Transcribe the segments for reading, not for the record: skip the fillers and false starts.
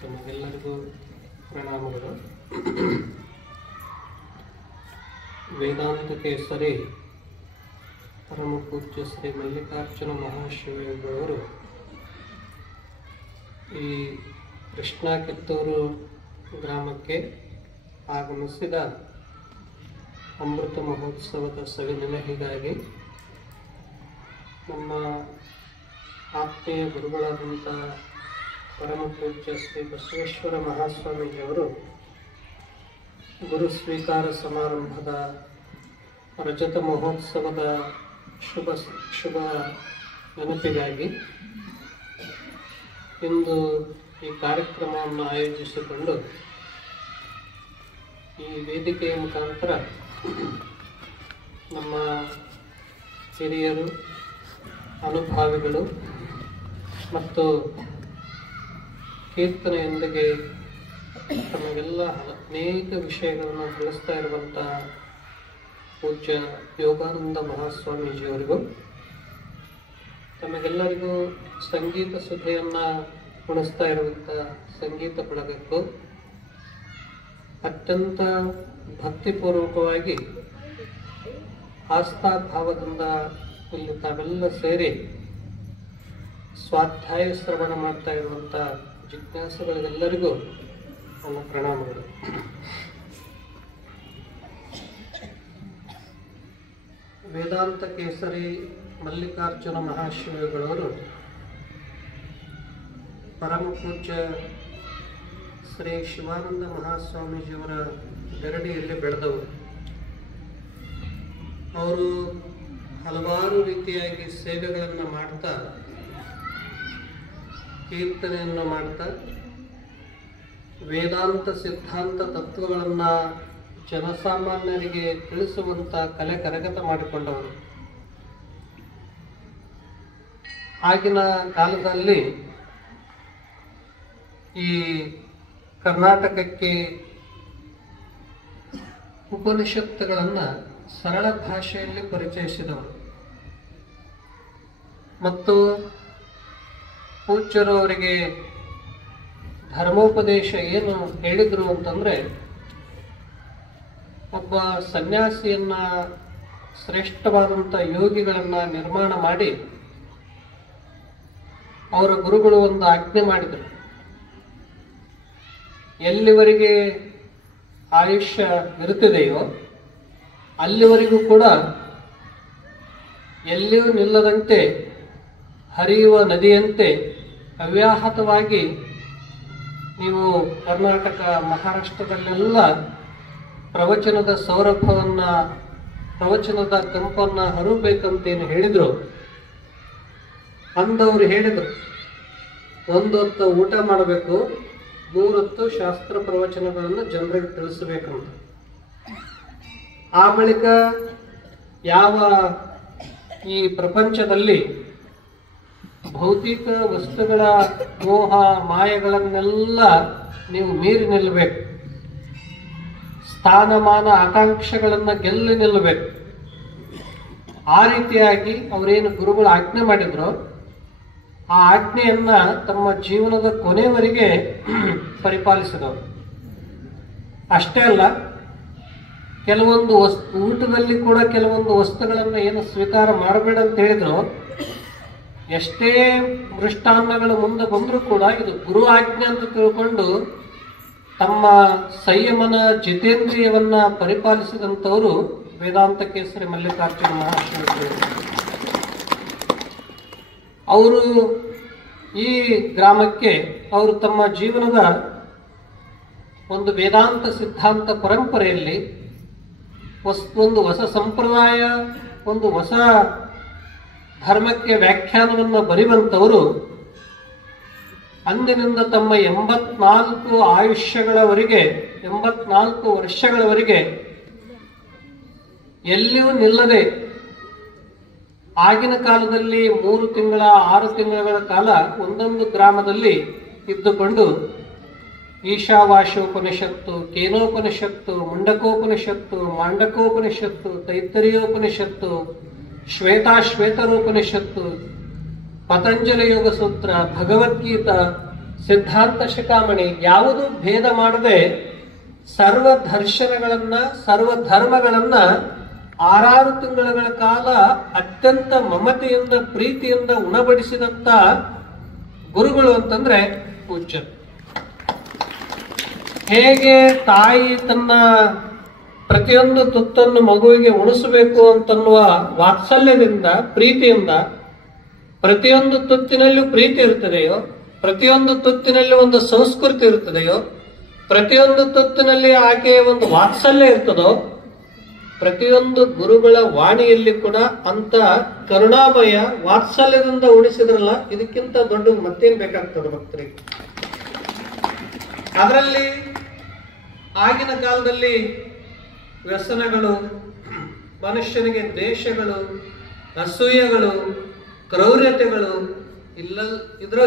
ತಮಗೆಲ್ಲರಿಗೂ ಪ್ರಣಾಮಗಳು. ವೇದಾಂತ ಕೇಸರಿ ಪರಮ ಪೂಜ್ಯ ಶ್ರೀ ಮಲ್ಲಿಕಾರ್ಜುನ ಮಹಾಶಿವಯೋಗಿಯವರು ಈ ಕೃಷ್ಣ ಕಿತ್ತೂರು ಗ್ರಾಮಕ್ಕೆ ಆಗಮಿಸಿದ ಅಮೃತ ಮಹೋತ್ಸವದ ಸವಿನೆನಹಿಗಾಗಿ ನಮ್ಮ ಆತ್ಮೀಯ ಗುರುಗಳಾದಂಥ ಪರಮ ಪೂಜ್ಯ ಶ್ರೀ ಬಸವೇಶ್ವರ ಮಹಾಸ್ವಾಮೀಜಿಯವರು ಗುರು ಸ್ವೀಕಾರ ಸಮಾರಂಭದ ರಜತ ಮಹೋತ್ಸವದ ಶುಭ ನೆನಪಿಗಾಗಿ ಇಂದು ಈ ಕಾರ್ಯಕ್ರಮವನ್ನು ಆಯೋಜಿಸಿಕೊಂಡು ಈ ವೇದಿಕೆಯ ಮುಖಾಂತರ ನಮ್ಮ ಹಿರಿಯರು, ಅನುಭಾವಿಗಳು ಮತ್ತು ಕೀರ್ತನೆಯೊಂದಿಗೆ ತಮಗೆಲ್ಲ ಅನೇಕ ವಿಷಯಗಳನ್ನು ತಿಳಿಸ್ತಾ ಇರುವಂಥ ಪೂಜ್ಯ ಯೋಗಾನಂದ ಮಹಾಸ್ವಾಮೀಜಿಯವರಿಗೂ, ತಮಗೆಲ್ಲರಿಗೂ ಸಂಗೀತ ಸುಧೆಯನ್ನು ಉಣಿಸ್ತಾ ಇರುವಂಥ ಸಂಗೀತ ಬಳಗಕ್ಕೂ ಅತ್ಯಂತ ಭಕ್ತಿಪೂರ್ವಕವಾಗಿ ಆಸ್ಥಾಭಾವದಿಂದ ಇಲ್ಲಿ ತಾವೆಲ್ಲ ಸೇರಿ ಸ್ವಾಧ್ಯಾಯ ಶ್ರವಣ ಮಾಡ್ತಾ ಇರುವಂಥ ಜಿಜ್ಞಾಸುಗಳಿಗೆಲ್ಲರಿಗೂ ನನ್ನ ಪ್ರಣಾಮಗಳು. ವೇದಾಂತ ಕೇಸರಿ ಮಲ್ಲಿಕಾರ್ಜುನ ಮಹಾಶಿವಯೋಗಿಗಳವರು ಪರಮ ಪೂಜ್ಯ ಶ್ರೀ ಶಿವಾನಂದ ಮಹಾಸ್ವಾಮೀಜಿಯವರ ಗರಡಿಯಲ್ಲಿ ಬೆಳೆದವರು. ಅವರು ಹಲವಾರು ರೀತಿಯಾಗಿ ಸೇವೆಗಳನ್ನು ಮಾಡ್ತಾ, ಕೀರ್ತನೆಯನ್ನು ಮಾಡ್ತಾ, ವೇದಾಂತ ಸಿದ್ಧಾಂತ ತತ್ವಗಳನ್ನು ಜನಸಾಮಾನ್ಯರಿಗೆ ತಿಳಿಸುವಂಥ ಕಲೆ ಕರಗತ ಮಾಡಿಕೊಂಡವರು. ಆಗಿನ ಕಾಲದಲ್ಲಿ ಈ ಕರ್ನಾಟಕಕ್ಕೆ ಉಪನಿಷತ್ತುಗಳನ್ನು ಸರಳ ಭಾಷೆಯಲ್ಲಿ ಪರಿಚಯಿಸಿದವರು ಮತ್ತು ಪೂಜ್ಯರು ಅವರಿಗೆ ಧರ್ಮೋಪದೇಶ ಏನು ಹೇಳಿದರು ಅಂತಂದರೆ, ಒಬ್ಬ ಸನ್ಯಾಸಿಯನ್ನ ಶ್ರೇಷ್ಠವಾದಂಥ ಯೋಗಿಗಳನ್ನು ನಿರ್ಮಾಣ ಮಾಡಿ ಅವರ ಗುರುಗಳು ಒಂದು ಆಜ್ಞೆ ಮಾಡಿದರು. ಎಲ್ಲಿವರೆಗೆ ಆಯುಷ್ಯ ಇರುತ್ತದೆಯೋ ಅಲ್ಲಿವರೆಗೂ ಕೂಡ ಎಲ್ಲಿಯೂ ನಿಲ್ಲದಂತೆ ಹರಿಯುವ ನದಿಯಂತೆ ಅವ್ಯಾಹತವಾಗಿ ನೀವು ಕರ್ನಾಟಕ, ಮಹಾರಾಷ್ಟ್ರದಲ್ಲೆಲ್ಲ ಪ್ರವಚನದ ಸೌರಭವನ್ನು, ಪ್ರವಚನದ ಕಂಪನ್ನು ಹರಬೇಕಂತೇನು ಹೇಳಿದರು. ಅಂದವರು ಹೇಳಿದರು, ಒಂದು ಹೊತ್ತು ಊಟ ಮಾಡಬೇಕು, 3 ಹೊತ್ತು ಶಾಸ್ತ್ರ ಪ್ರವಚನಗಳನ್ನು ಜನರಿಗೆ ತಿಳಿಸಬೇಕಂತ. ಆ ಬಳಿಕ ಯಾವ ಈ ಪ್ರಪಂಚದಲ್ಲಿ ಭೌತಿಕ ವಸ್ತುಗಳ ಮೋಹ ಮಾಯೆಗಳನ್ನೆಲ್ಲ ನೀವು ಮೀರಿ ನಿಲ್ಲಬೇಕು, ಸ್ಥಾನಮಾನ ಆಕಾಂಕ್ಷೆಗಳನ್ನು ಗೆಲ್ಲಿ ನಿಲ್ಲಬೇಕು. ಆ ರೀತಿಯಾಗಿ ಅವರೇನು ಗುರುಗಳು ಆಜ್ಞೆ ಮಾಡಿದ್ರು, ಆ ಆಜ್ಞೆಯನ್ನ ತಮ್ಮ ಜೀವನದ ಕೊನೆಯವರೆಗೆ ಪರಿಪಾಲಿಸಿದವರು. ಅಷ್ಟೇ ಅಲ್ಲ, ಕೆಲವೊಂದು ಊಟದಲ್ಲಿ ಕೂಡ ಕೆಲವೊಂದು ವಸ್ತುಗಳನ್ನು ಏನು ಸ್ವೀಕಾರ ಮಾಡಬೇಡ ಅಂತ ಹೇಳಿದ್ರು, ಎಷ್ಟೇ ಮೃಷ್ಟಾನ್ನಗಳು ಮುಂದೆ ಬಂದರೂ ಕೂಡ ಇದು ಗುರು ಆಜ್ಞೆ ಅಂತ ತಿಳ್ಕೊಂಡು ತಮ್ಮ ಸಂಯಮನ ಜಿತೇಂದ್ರಿಯವನ್ನ ಪರಿಪಾಲಿಸಿದಂಥವರು ವೇದಾಂತ ಕೇಸರಿ ಮಲ್ಲಿಕಾರ್ಜುನ ಮಹಾಶಿವಯೋಗಿಗಳು. ಅವರು ಈ ಗ್ರಾಮಕ್ಕೆ ಅವರು ತಮ್ಮ ಜೀವನದ ಒಂದು ವೇದಾಂತ ಸಿದ್ಧಾಂತ ಪರಂಪರೆಯಲ್ಲಿ ಒಂದು ಹೊಸ ಸಂಪ್ರದಾಯ, ಒಂದು ಹೊಸ ಧರ್ಮಕ್ಕೆ ವ್ಯಾಖ್ಯಾನವನ್ನು ಬರೆಯುವಂಥವರು ಅಂದಿನಿಂದ ತಮ್ಮ 84 ಆಯುಷ್ಯಗಳವರೆಗೆ, 84 ವರ್ಷಗಳವರೆಗೆ ಎಲ್ಲಿಯೂ ನಿಲ್ಲದೆ, ಆಗಿನ ಕಾಲದಲ್ಲಿ 3 ತಿಂಗಳ 6 ತಿಂಗಳ ಕಾಲ ಒಂದೊಂದು ಗ್ರಾಮದಲ್ಲಿ ಇದ್ದುಕೊಂಡು ಈಶಾವಾಸ್ಯೋಪನಿಷತ್ತು, ಕೇನೋಪನಿಷತ್ತು, ಮುಂಡಕೋಪನಿಷತ್ತು, ಮಾಂಡಕೋಪನಿಷತ್ತು, ತೈತ್ತರೀಯೋಪನಿಷತ್ತು, ಶ್ವೇತಾಶ್ವೇತರೋಪನಿಷತ್ತು, ಪತಂಜಲ ಯೋಗ ಸೂತ್ರ, ಭಗವದ್ಗೀತಾ, ಸಿದ್ಧಾಂತ ಶಿಖಾಮಣಿ ಯಾವುದೂ ಭೇದ ಮಾಡದೆ ಸರ್ವ ದರ್ಶನಗಳನ್ನ, ಸರ್ವ ಧರ್ಮಗಳನ್ನ 6 ತಿಂಗಳ ಕಾಲ ಅತ್ಯಂತ ಮಮತೆಯಿಂದ, ಪ್ರೀತಿಯಿಂದ ಉಣಬಡಿಸಿದಂತ ಗುರುಗಳು ಅಂತಂದ್ರೆ ಪೂಜ್ಯರು. ಹೇಗೆ ತಾಯಿ ತನ್ನ ಪ್ರತಿಯೊಂದು ತುತ್ತನ್ನು ಮಗುವಿಗೆ ಉಣಿಸಬೇಕು ಅಂತನ್ನುವ ವಾತ್ಸಲ್ಯದಿಂದ, ಪ್ರೀತಿಯಿಂದ, ಪ್ರತಿಯೊಂದು ತುತ್ತಿನಲ್ಲೂ ಪ್ರೀತಿ ಇರ್ತದೆಯೋ, ಪ್ರತಿಯೊಂದು ತುತ್ತಿನಲ್ಲಿ ಒಂದು ಸಂಸ್ಕೃತಿ ಇರ್ತದೆಯೋ, ಪ್ರತಿಯೊಂದು ತುತ್ತಿನಲ್ಲಿ ಆಕೆಯ ಒಂದು ವಾತ್ಸಲ್ಯ ಇರ್ತದೋ, ಪ್ರತಿಯೊಂದು ಗುರುಗಳ ವಾಣಿಯಲ್ಲಿ ಕೂಡ ಅಂತ ಕರುಣಾಮಯ ವಾತ್ಸಲ್ಯದಿಂದ ಉಣಿಸಿದ್ರಲ್ಲ, ಇದಕ್ಕಿಂತ ದೊಡ್ಡ ಮತ್ತೇನ್ ಬೇಕಾಗ್ತದೆ ಭಕ್ತರಿಗೆ. ಅದರಲ್ಲಿ ಆಗಿನ ಕಾಲದಲ್ಲಿ ವ್ಯಸನಗಳು, ಮನುಷ್ಯನಿಗೆ ದ್ವೇಷಗಳು, ಅಸೂಯೆಗಳು, ಕ್ರೌರ್ಯತೆಗಳು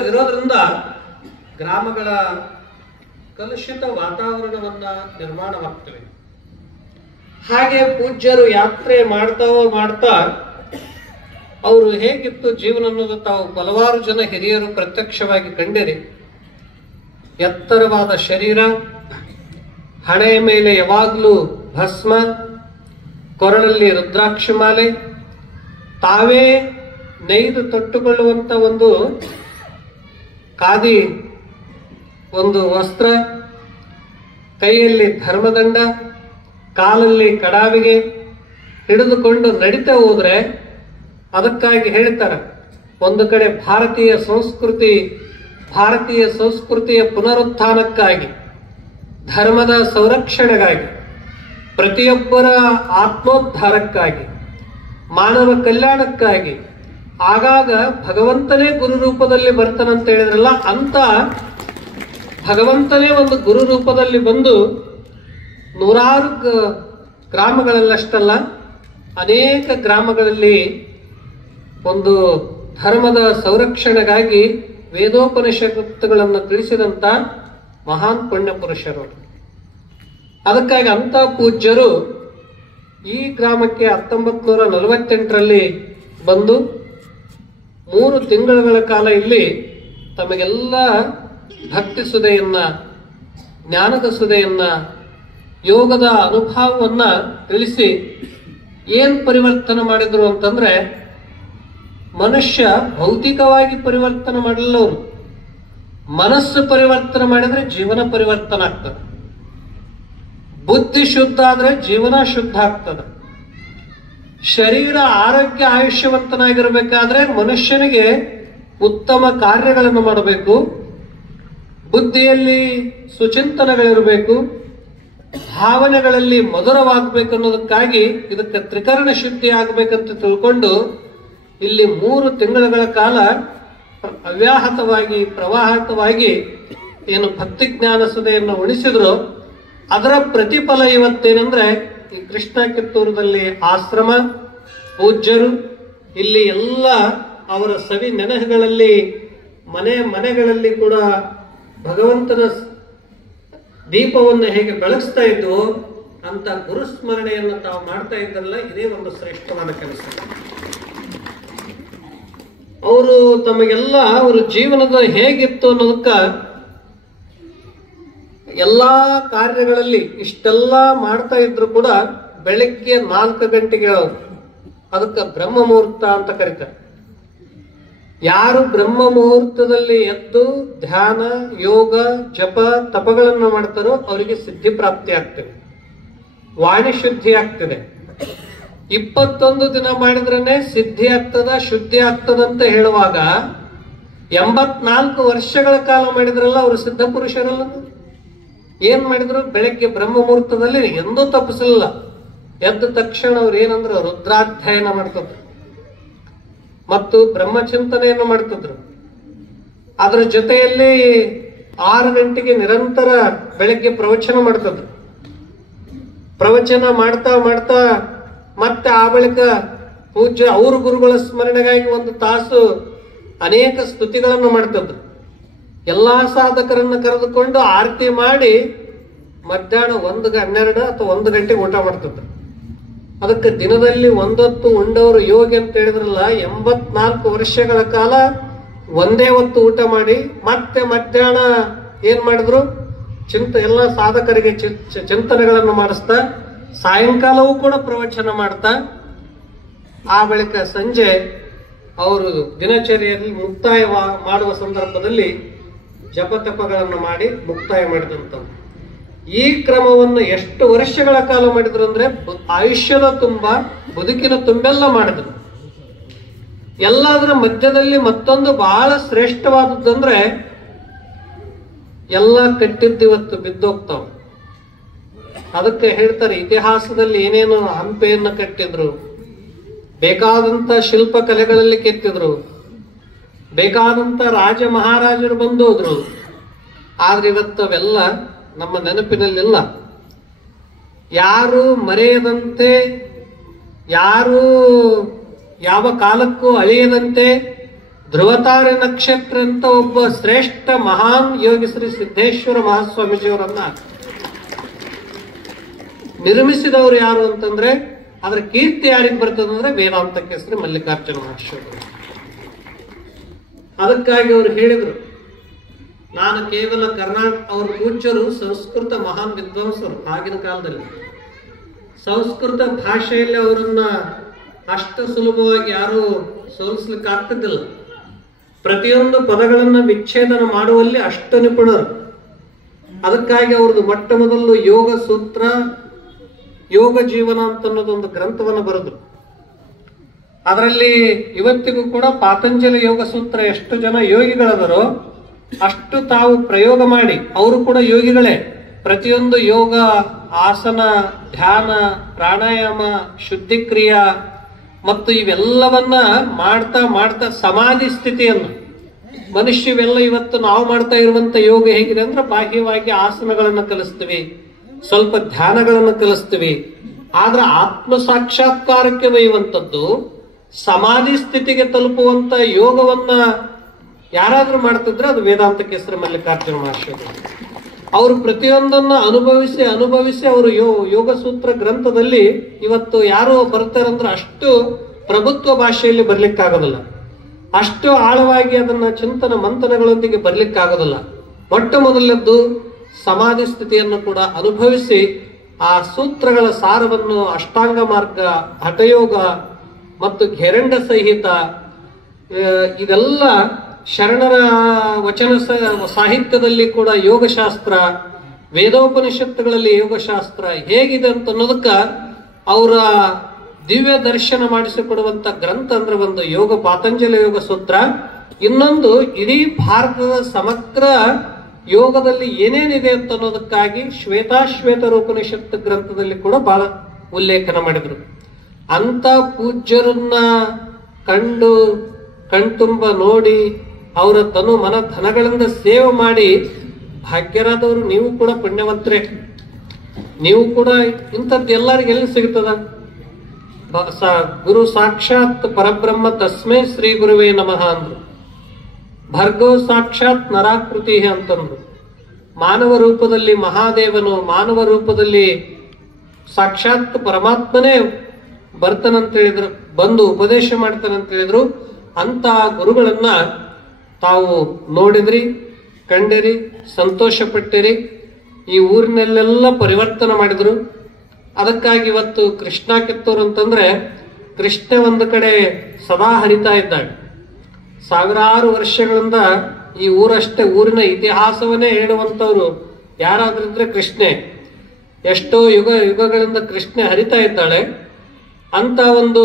ಇರೋದ್ರಿಂದ ಗ್ರಾಮಗಳ ಕಲುಷಿತ ವಾತಾವರಣವನ್ನ ನಿರ್ಮಾಣವಾಗ್ತವೆ. ಹಾಗೆ ಪೂಜ್ಯರು ಯಾತ್ರೆ ಮಾಡ್ತಾ ಅವರು ಹೇಗಿತ್ತು ಜೀವನ ಅನ್ನೋದು ತಾವು ಹಲವಾರು ಜನ ಹಿರಿಯರು ಪ್ರತ್ಯಕ್ಷವಾಗಿ ಕಂಡಿರಿ. ಎತ್ತರವಾದ ಶರೀರ, ಹಣೆಯ ಮೇಲೆ ಯಾವಾಗಲೂ ಭಸ್ಮ, ಕೊರಳಲ್ಲಿ ರುದ್ರಾಕ್ಷಿ ಮಾಲೆ, ತಾವೇ ನೇಯ್ದು ತೊಟ್ಟುಕೊಳ್ಳುವಂತ ಒಂದು ಖಾದಿ ಒಂದು ವಸ್ತ್ರ, ಕೈಯಲ್ಲಿ ಧರ್ಮದಂಡ, ಕಾಲಲ್ಲಿ ಕಡಾವಿಗೆ ಹಿಡಿದುಕೊಂಡು ನಡೀತಾ ಹೋದ್ರೆ ಅದಕ್ಕಾಗಿ ಹೇಳ್ತಾರೆ, ಒಂದು ಕಡೆ ಭಾರತೀಯ ಸಂಸ್ಕೃತಿಯ ಪುನರುತ್ಥಾನಕ್ಕಾಗಿ, ಧರ್ಮದ ಸಂರಕ್ಷಣೆಗಾಗಿ, ಪ್ರತಿಯೊಬ್ಬರ ಆತ್ಮೋದ್ಧಾರಕ್ಕಾಗಿ, ಮಾನವ ಕಲ್ಯಾಣಕ್ಕಾಗಿ ಆಗಾಗ ಭಗವಂತನೇ ಗುರು ರೂಪದಲ್ಲಿ ಬರ್ತಾನಂತ ಹೇಳಿದ್ರಲ್ಲ, ಅಂತ ಭಗವಂತನೇ ಒಂದು ಗುರು ರೂಪದಲ್ಲಿ ಬಂದು 100 ಗ್ರಾಮಗಳಲ್ಲಷ್ಟಲ್ಲ, ಅನೇಕ ಗ್ರಾಮಗಳಲ್ಲಿ ಒಂದು ಧರ್ಮದ ಸಂರಕ್ಷಣೆಗಾಗಿ ವೇದೋಪನಿಷತ್ತುಗಳನ್ನು ತಿಳಿಸಿದಂತ ಮಹಾನ್ ಪುಣ್ಯ ಪುರುಷರು. ಅದಕ್ಕಾಗಿ ಅಂತ ಪೂಜ್ಯರು ಈ ಗ್ರಾಮಕ್ಕೆ 1948ರಲ್ಲಿ ಬಂದು 3 ತಿಂಗಳುಗಳ ಕಾಲ ಇಲ್ಲಿ ತಮಗೆಲ್ಲ ಭಕ್ತಿ ಸುಧೆಯನ್ನ, ಜ್ಞಾನದ ಸುಧೆಯನ್ನ, ಯೋಗದ ಅನುಭವವನ್ನ ತಿಳಿಸಿ ಏನ್ ಪರಿವರ್ತನೆ ಮಾಡಿದ್ರು ಅಂತಂದ್ರೆ, ಮನುಷ್ಯ ಭೌತಿಕವಾಗಿ ಪರಿವರ್ತನೆ ಮಾಡಲಿಲ್ಲ ಅವರು, ಮನಸ್ಸು ಪರಿವರ್ತನೆ ಮಾಡಿದ್ರೆ ಜೀವನ ಪರಿವರ್ತನೆ ಆಗ್ತದೆ. ಬುದ್ಧಿ ಶುದ್ಧ ಆದ್ರೆ ಜೀವನ ಶುದ್ಧ ಆಗ್ತದೆ. ಶರೀರ ಆರೋಗ್ಯ ಆಯುಷ್ಯವಂತನಾಗಿರಬೇಕಾದ್ರೆ ಮನುಷ್ಯನಿಗೆ ಉತ್ತಮ ಕಾರ್ಯಗಳನ್ನು ಮಾಡಬೇಕು, ಬುದ್ಧಿಯಲ್ಲಿ ಸುಚಿಂತನಗಳಿರಬೇಕು, ಭಾವನೆಗಳಲ್ಲಿ ಮಧುರವಾಗಬೇಕು ಅನ್ನೋದಕ್ಕಾಗಿ ಇದಕ್ಕೆ ತ್ರಿಕರಣ ಶುದ್ಧಿ ಆಗಬೇಕಂತ ತಿಳ್ಕೊಂಡು ಇಲ್ಲಿ 3 ತಿಂಗಳುಗಳ ಕಾಲ ಅವ್ಯಾಹತವಾಗಿ ಪ್ರವಾಹತವಾಗಿ ಏನು ಭಕ್ತಿ ಜ್ಞಾನ ಸುಧೆಯನ್ನು ಉಣಿಸಿದ್ರು. ಅದರ ಪ್ರತಿಫಲ ಇವತ್ತೇನೆಂದ್ರೆ ಈ ಕೃಷ್ಣ ಕಿತ್ತೂರದಲ್ಲಿ ಆಶ್ರಮ, ಪೂಜ್ಯರು ಇಲ್ಲಿ ಎಲ್ಲ ಅವರ ಸವಿ ನೆನಹುಗಳಲ್ಲಿ ಮನೆಗಳಲ್ಲಿ ಕೂಡ ಭಗವಂತನ ದೀಪವನ್ನು ಹೇಗೆ ಬೆಳಗಿಸ್ತಾ ಇದ್ವು ಅಂತ ಗುರುಸ್ಮರಣೆಯನ್ನು ತಾವು ಮಾಡ್ತಾ ಇದ್ದರಲ್ಲ, ಇದೇ ಒಂದು ಶ್ರೇಷ್ಠವಾದ ಕೆಲಸ. ಅವರು ತಮಗೆಲ್ಲ ಅವರ ಜೀವನದ ಹೇಗಿತ್ತು ಅನ್ನೋದಕ್ಕ ಎಲ್ಲಾ ಕಾರ್ಯಗಳಲ್ಲಿ ಇಷ್ಟೆಲ್ಲ ಮಾಡ್ತಾ ಇದ್ರು ಕೂಡ ಬೆಳಗ್ಗೆ 4 ಗಂಟೆಗೆ ಅದಕ್ಕೆ ಬ್ರಹ್ಮ ಮುಹೂರ್ತ ಅಂತ ಕರೀತಾರೆ. ಯಾರು ಬ್ರಹ್ಮ ಮುಹೂರ್ತದಲ್ಲಿ ಎದ್ದು ಧ್ಯಾನ, ಯೋಗ, ಜಪ, ತಪಗಳನ್ನು ಮಾಡ್ತಾರೋ ಅವರಿಗೆ ಸಿದ್ಧಿ ಪ್ರಾಪ್ತಿ ಆಗ್ತದೆ, ವಾಣಿ ಶುದ್ಧಿ ಆಗ್ತದೆ. 21 ದಿನ ಮಾಡಿದ್ರೇನೆ ಸಿದ್ಧಿ ಆಗ್ತದ, ಶುದ್ಧಿ ಆಗ್ತದಂತ ಹೇಳುವಾಗ 84 ವರ್ಷಗಳ ಕಾಲ ಮಾಡಿದ್ರಲ್ಲ ಅವರು ಸಿದ್ಧ ಪುರುಷರಲ್ಲ. ಏನ್ ಮಾಡಿದ್ರು? ಬೆಳಗ್ಗೆ ಬ್ರಹ್ಮ ಮುಹೂರ್ತದಲ್ಲಿ ಎಂದೂ ತಪ್ಪಿಸಲಿಲ್ಲ. ಎದ್ದ ತಕ್ಷಣ ಅವ್ರು ಏನಂದ್ರೆ ರುದ್ರಾಧ್ಯಯನ ಮಾಡ್ತಿದ್ರು ಮತ್ತು ಬ್ರಹ್ಮಚಿಂತನೆಯನ್ನು ಮಾಡ್ತಿದ್ರು. ಅದರ ಜೊತೆಯಲ್ಲಿ 6 ಗಂಟೆಗೆ ನಿರಂತರ ಬೆಳಗ್ಗೆ ಪ್ರವಚನ ಮಾಡ್ತಿದ್ರು. ಪ್ರವಚನ ಮಾಡ್ತಾ ಮಾಡ್ತಾ ಮತ್ತೆ ಆ ಬಳಿಕ ಪೂಜ್ಯ ಅವ್ರ ಗುರುಗಳ ಸ್ಮರಣೆಗಾಗಿ 1 ತಾಸು ಅನೇಕ ಸ್ತುತಿಗಳನ್ನು ಮಾಡ್ತಿದ್ರು. ಎಲ್ಲಾ ಸಾಧಕರನ್ನು ಕರೆದುಕೊಂಡು ಆರತಿ ಮಾಡಿ ಮಧ್ಯಾಹ್ನ 12 ಅಥವಾ 1 ಗಂಟೆಗೆ ಊಟ ಮಾಡ್ತಿದ್ರು. ಅದಕ್ಕೆ ದಿನದಲ್ಲಿ ಒಂದೊತ್ತು ಉಂಡವರು ಯೋಗಿ ಅಂತ ಹೇಳಿದ್ರಲ್ಲ, 84 ವರ್ಷಗಳ ಕಾಲ ಒಂದೇ ಹೊತ್ತು ಊಟ ಮಾಡಿ ಮತ್ತೆ ಮಧ್ಯಾಹ್ನ ಏನ್ ಮಾಡಿದ್ರು, ಎಲ್ಲ ಸಾಧಕರಿಗೆ ಚಿಂತನೆಗಳನ್ನು ಮಾಡಿಸ್ತಾ ಸಾಯಂಕಾಲವೂ ಕೂಡ ಪ್ರವಚನ ಮಾಡ್ತಾ ಆ ಬಳಿಕ ಸಂಜೆ ಅವರು ದಿನಚರಿಯಲ್ಲಿ ಮುಕ್ತಾಯ ಮಾಡುವ ಸಂದರ್ಭದಲ್ಲಿ ಜಪತಪಗಳನ್ನು ಮಾಡಿ ಮುಕ್ತಾಯ ಮಾಡಿದಂಥವ್ರು. ಈ ಕ್ರಮವನ್ನು ಎಷ್ಟು ವರ್ಷಗಳ ಕಾಲ ಮಾಡಿದ್ರು ಅಂದ್ರೆ ಆಯುಷ್ಯದ ಬದುಕಿನ ತುಂಬೆಲ್ಲ ಮಾಡಿದ್ರು. ಎಲ್ಲದರ ಮಧ್ಯದಲ್ಲಿ ಮತ್ತೊಂದು ಬಹಳ ಶ್ರೇಷ್ಠವಾದದ್ದಂದ್ರೆ ಎಲ್ಲ ಕಟ್ಟಿದ್ದಿವತ್ತು ಬಿದ್ದೋಗ್ತಾವ. ಅದಕ್ಕೆ ಹೇಳ್ತಾರೆ, ಇತಿಹಾಸದಲ್ಲಿ ಏನೇನು ಹಂಪೆಯನ್ನು ಕಟ್ಟಿದ್ರು, ಬೇಕಾದಂತ ಶಿಲ್ಪ ಕಲೆಗಳಲ್ಲಿ ಕೆತ್ತಿದ್ರು, ಬೇಕಾದಂತ ರಾಜ ಮಹಾರಾಜರು ಬಂದೋದ್ರು. ಆದ್ರೆ ಇವತ್ತವೆಲ್ಲ ನಮ್ಮ ನೆನಪಿನಲ್ಲಿಲ್ಲ. ಯಾರು ಮರೆಯದಂತೆ, ಯಾರು ಯಾವ ಕಾಲಕ್ಕೂ ಅಳಿಯದಂತೆ ಧ್ರುವತಾರೆ ನಕ್ಷತ್ರ ಅಂತ ಒಬ್ಬ ಶ್ರೇಷ್ಠ ಮಹಾನ್ ಯೋಗಿ ಶ್ರೀ ಸಿದ್ದೇಶ್ವರ ಮಹಾಸ್ವಾಮೀಜಿಯವರನ್ನ ನಿರ್ಮಿಸಿದವರು ಯಾರು ಅಂತಂದ್ರೆ ಅದರ ಕೀರ್ತಿ ಯಾರಿಗೆ ಬರ್ತದಂದ್ರೆ ವೇದಾಂತ ಕೇಸರಿ ಮಲ್ಲಿಕಾರ್ಜುನ ಮಹರ್ಷಿಯವರು. ಅದಕ್ಕಾಗಿ ಅವರು ಹೇಳಿದ್ರು, ನಾನು ಕೇವಲ ಅವ್ರ ಪೂಜ್ಯರು ಸಂಸ್ಕೃತ ಮಹಾನ್ ವಿದ್ವಾಂಸರು. ಆಗಿನ ಕಾಲದಲ್ಲಿ ಸಂಸ್ಕೃತ ಭಾಷೆಯಲ್ಲಿ ಅವರನ್ನ ಅಷ್ಟು ಸುಲಭವಾಗಿ ಯಾರು ಸೋಲಿಸ್ಲಿಕ್ಕೆ ಆಗ್ತಿದ್ದಿಲ್ಲ. ಪ್ರತಿಯೊಂದು ಪದಗಳನ್ನ ವಿಚ್ಛೇದನ ಮಾಡುವಲ್ಲಿ ಅಷ್ಟು ನಿಪುಣರು. ಅದಕ್ಕಾಗಿ ಅವ್ರದ್ದು ಮೊಟ್ಟ ಮೊದಲು ಯೋಗ ಸೂತ್ರ, ಯೋಗ ಜೀವನ ಅಂತ ಅನ್ನೋದೊಂದು ಗ್ರಂಥವನ್ನು ಬರೆದ್ರು. ಅದರಲ್ಲಿ ಇವತ್ತಿಗೂ ಕೂಡ ಪಾತಂಜಲಿ ಯೋಗ ಸೂತ್ರ ಎಷ್ಟು ಜನ ಯೋಗಿಗಳದರೋ ಅಷ್ಟು ತಾವು ಪ್ರಯೋಗ ಮಾಡಿ, ಅವರು ಕೂಡ ಯೋಗಿಗಳೇ. ಪ್ರತಿಯೊಂದು ಯೋಗ, ಆಸನ, ಧ್ಯಾನ, ಪ್ರಾಣಾಯಾಮ, ಶುದ್ಧಿಕ್ರಿಯಾ ಮತ್ತು ಇವೆಲ್ಲವನ್ನ ಮಾಡ್ತಾ ಮಾಡ್ತಾ ಸಮಾಧಿ ಸ್ಥಿತಿಯನ್ನು ಮನುಷ್ಯವೆಲ್ಲ ಇವತ್ತು ನಾವು ಮಾಡ್ತಾ ಇರುವಂತ ಯೋಗ ಹೇಗಿದೆ ಅಂದ್ರೆ ಬಾಹ್ಯವಾಗಿ ಆಸನಗಳನ್ನು ಕಲಿಸ್ತೀವಿ, ಸ್ವಲ್ಪ ಧ್ಯಾನಗಳನ್ನು ಕಲಿಸ್ತೀವಿ. ಆದ್ರೆ ಆತ್ಮ ಸಾಕ್ಷಾತ್ಕಾರಕ್ಕೆ ಒಯ್ಯುವಂಥದ್ದು, ಸಮಾಧಿ ಸ್ಥಿತಿಗೆ ತಲುಪುವಂತ ಯೋಗವನ್ನ ಯಾರಾದ್ರೂ ಮಾಡ್ತಿದ್ರೆ ಅದು ವೇದಾಂತ ಕೇಸರಿ ಮಲ್ಲಿಕಾರ್ಜುನ ಮಹರ್ಷಿಗಳು. ಅವರು ಪ್ರತಿಯೊಂದನ್ನ ಅನುಭವಿಸಿ ಅನುಭವಿಸಿ ಅವರು ಯೋಗ ಸೂತ್ರ ಗ್ರಂಥದಲ್ಲಿ ಇವತ್ತು ಯಾರು ಬರ್ತಾರಂದ್ರೆ ಅಷ್ಟು ಪ್ರಭುತ್ವ ಭಾಷೆಯಲ್ಲಿ ಬರ್ಲಿಕ್ಕಾಗೋದಿಲ್ಲ, ಅಷ್ಟು ಆಳವಾಗಿ ಅದನ್ನ ಚಿಂತನ ಮಂಥನಗಳೊಂದಿಗೆ ಬರ್ಲಿಕ್ಕಾಗೋದಿಲ್ಲ. ಮೊಟ್ಟ ಮೊದಲದ್ದು ಸಮಾಧಿ ಸ್ಥಿತಿಯನ್ನು ಕೂಡ ಅನುಭವಿಸಿ ಆ ಸೂತ್ರಗಳ ಸಾರವನ್ನು ಅಷ್ಟಾಂಗ ಮಾರ್ಗ, ಹಠಯೋಗ ಮತ್ತು ಘೆರಂಡ ಸಂಹಿತ, ಇದೆಲ್ಲ ಶರಣರ ವಚನ ಸಾಹಿತ್ಯದಲ್ಲಿ ಕೂಡ ಯೋಗಶಾಸ್ತ್ರ, ವೇದೋಪನಿಷತ್ತುಗಳಲ್ಲಿ ಯೋಗಶಾಸ್ತ್ರ ಹೇಗಿದೆ ಅಂತ ಅನ್ನೋದಕ್ಕ ಅವರ ದಿವ್ಯ ದರ್ಶನ ಮಾಡಿಸಿಕೊಡುವಂತ ಗ್ರಂಥ ಅಂದ್ರೆ ಒಂದು ಯೋಗ ಪಾತಂಜಲಿ ಯೋಗ ಸೂತ್ರ. ಇನ್ನೊಂದು ಇಡೀ ಭಾರತದ ಸಮಗ್ರ ಯೋಗದಲ್ಲಿ ಏನೇನಿದೆ ಅಂತ ಅನ್ನೋದಕ್ಕಾಗಿ ಶ್ವೇತಾಶ್ವೇತರ ಉಪನಿಷತ್ತು ಗ್ರಂಥದಲ್ಲಿ ಕೂಡ ಬಹಳ ಉಲ್ಲೇಖನ ಮಾಡಿದ್ರು. ಅಂತ ಪೂಜ್ಯರನ್ನ ಕಂಡು ಕಣ್ತುಂಬ ನೋಡಿ ಅವರ ತನು ಮನ ಧನಗಳಿಂದ ಸೇವೆ ಮಾಡಿ ಭಾಗ್ಯರಾದವರು ನೀವು ಕೂಡ ಪುಣ್ಯವಂತರೇ. ನೀವು ಕೂಡ ಇಂಥದ್ದು ಎಲ್ಲರಿಗೂ ಎಲ್ಲಿ ಸಿಗ್ತದ? ಗುರು ಸಾಕ್ಷಾತ್ ಪರಬ್ರಹ್ಮ ತಸ್ಮೈ ಶ್ರೀ ಗುರುವೇ ನಮಃ ಅಂದ್ರು. ಭರ್ಗೋ ಸಾಕ್ಷಾತ್ ನರಾಕೃತಿ ಅಂತಂದ್ರು. ಮಾನವ ರೂಪದಲ್ಲಿ ಮಹಾದೇವನು, ಮಾನವ ರೂಪದಲ್ಲಿ ಸಾಕ್ಷಾತ್ ಪರಮಾತ್ಮನೇ ಬರ್ತಾನಂತ ಹೇಳಿದ್ರು, ಬಂದು ಉಪದೇಶ ಮಾಡ್ತಾನಂತ ಹೇಳಿದ್ರು. ಅಂತ ಗುರುಗಳನ್ನ ತಾವು ನೋಡಿದ್ರಿ, ಕಂಡಿರಿ, ಸಂತೋಷ ಪಟ್ಟಿರಿ. ಈ ಊರಿನಲ್ಲೆಲ್ಲ ಪರಿವರ್ತನೆ ಮಾಡಿದ್ರು. ಅದಕ್ಕಾಗಿ ಇವತ್ತು ಕೃಷ್ಣ ಕಿತ್ತೂರು ಅಂತಂದ್ರೆ ಕೃಷ್ಣ ಒಂದು ಕಡೆ ಸದಾ ಹರಿತಾ ಇದ್ದಾಳೆ. ಸಾವಿರಾರು ವರ್ಷಗಳಿಂದ ಈ ಊರಷ್ಟೇ, ಊರಿನ ಇತಿಹಾಸವನ್ನೇ ಹೇಳುವಂತವ್ರು ಯಾರಾದ್ರಿದ್ರೆ ಕೃಷ್ಣೆ. ಎಷ್ಟೋ ಯುಗಗಳಿಂದ ಕೃಷ್ಣೆ ಹರಿತಾ ಇದ್ದಾಳೆ. ಅಂತ ಒಂದು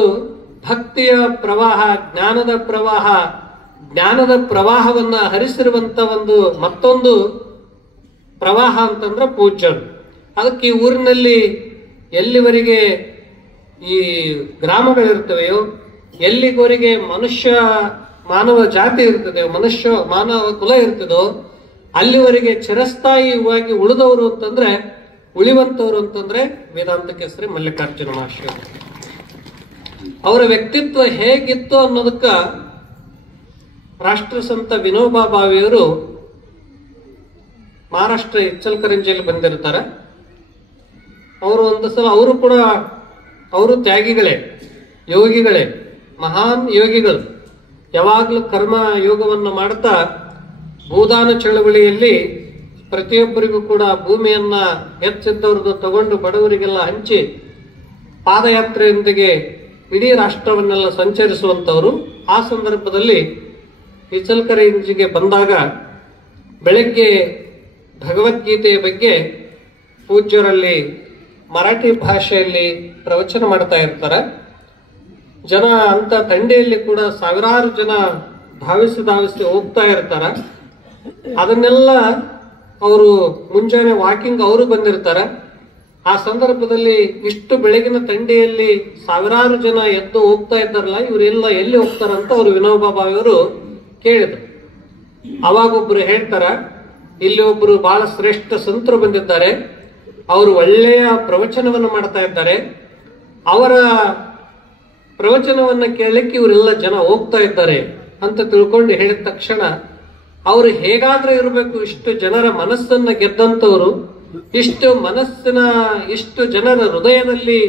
ಭಕ್ತಿಯ ಪ್ರವಾಹ, ಜ್ಞಾನದ ಪ್ರವಾಹವನ್ನ ಹರಿಸಿರುವಂತ ಒಂದು ಮತ್ತೊಂದು ಪ್ರವಾಹ ಅಂತಂದ್ರೆ ಪೂಜ್ಯರು. ಅದಕ್ಕೆ ಈ ಊರಿನಲ್ಲಿ ಎಲ್ಲಿವರೆಗೆ ಈ ಗ್ರಾಮಗಳಿರ್ತವೆಯೋ, ಎಲ್ಲಿವರೆಗೆ ಮಾನವ ಜಾತಿ ಇರ್ತದೆಯೋ, ಮಾನವ ಕುಲ ಇರ್ತದೋ, ಅಲ್ಲಿವರೆಗೆ ಚಿರಸ್ಥಾಯಿಯಾಗಿ ಉಳಿದವರು ಅಂತಂದ್ರೆ, ಉಳಿವಂತವರು ಅಂತಂದ್ರೆ ವೇದಾಂತ ಕೇಸರಿ ಮಲ್ಲಿಕಾರ್ಜುನ ಮಹರ್ಷಿ. ಅವರ ವ್ಯಕ್ತಿತ್ವ ಹೇಗಿತ್ತು ಅನ್ನೋದಕ್ಕ ರಾಷ್ಟ್ರಸಂತ ವಿನೋಬಾ ಭಾವೆಯವರು ಮಹಾರಾಷ್ಟ್ರ ಇಚ್ಚಲ್ಕರಂಜಿಯಲ್ಲಿ ಬಂದಿರ್ತಾರೆ. ಅವರು ಒಂದು ಸಲ ಅವರು ಕೂಡ ಅವರು ತ್ಯಾಗಿಗಳೇ, ಯೋಗಿಗಳೇ, ಮಹಾನ್ ಯೋಗಿಗಳು. ಯಾವಾಗಲೂ ಕರ್ಮ ಯೋಗವನ್ನು ಮಾಡ್ತಾ ಭೂದಾನ ಚಳವಳಿಯಲ್ಲಿ ಪ್ರತಿಯೊಬ್ಬರಿಗೂ ಕೂಡ ಭೂಮಿಯನ್ನ ಹೆಚ್ಚಿದ್ದವ್ರದ್ದು ತಗೊಂಡು ಬಡವರಿಗೆಲ್ಲ ಹಂಚಿ ಪಾದಯಾತ್ರೆಯೊಂದಿಗೆ ಇಡೀ ರಾಷ್ಟ್ರವನ್ನೆಲ್ಲ ಸಂಚರಿಸುವಂತವರು. ಆ ಸಂದರ್ಭದಲ್ಲಿ ಇಚಲಕರಂಜಿಗೆ ಬಂದಾಗ ಬೆಳಗ್ಗೆ ಭಗವದ್ಗೀತೆಯ ಬಗ್ಗೆ ಪೂಜ್ಯರಲ್ಲಿ ಮರಾಠಿ ಭಾಷೆಯಲ್ಲಿ ಪ್ರವಚನ ಮಾಡ್ತಾ ಇರ್ತಾರೆ. ಜನ ಅಂತ ದಂಡೆಯಲ್ಲಿ ಕೂಡ ಸಾವಿರಾರು ಜನ ಧಾವಿಸಿ ಹೋಗ್ತಾ ಇರ್ತಾರ. ಅದನ್ನೆಲ್ಲ ಅವರು ಮುಂಜಾನೆ ವಾಕಿಂಗ್ ಅವರು ಬಂದಿರ್ತಾರೆ. ಆ ಸಂದರ್ಭದಲ್ಲಿ ಇಷ್ಟು ಬೆಳಗಿನ ತಂಡಿಯಲ್ಲಿ ಸಾವಿರಾರು ಜನ ಎದ್ದು ಹೋಗ್ತಾ ಇದ್ದಾರಲ್ಲ, ಇವರೆಲ್ಲ ಎಲ್ಲಿ ಹೋಗ್ತಾರಂತ ಅವರು ವಿನೋಬಾ ಭಾವೆಯವರು ಕೇಳಿದ್ರು. ಅವಾಗ ಒಬ್ರು ಹೇಳ್ತಾರ, ಇಲ್ಲಿ ಒಬ್ರು ಬಹಳ ಶ್ರೇಷ್ಠ ಸಂತರು ಬಂದಿದ್ದಾರೆ, ಅವರು ಒಳ್ಳೆಯ ಪ್ರವಚನವನ್ನು ಮಾಡ್ತಾ ಇದ್ದಾರೆ, ಅವರ ಪ್ರವಚನವನ್ನ ಕೇಳಲಿಕ್ಕೆ ಇವರೆಲ್ಲ ಜನ ಹೋಗ್ತಾ ಇದ್ದಾರೆ ಅಂತ ತಿಳ್ಕೊಂಡು ಹೇಳಿದ ತಕ್ಷಣ ಅವರು ಹೇಗಾದ್ರೂ ಇರಬೇಕು, ಇಷ್ಟು ಜನರ ಮನಸ್ಸನ್ನ ಗೆದ್ದಂತವರು, ಇಷ್ಟು ಜನರ ಹೃದಯದಲ್ಲಿ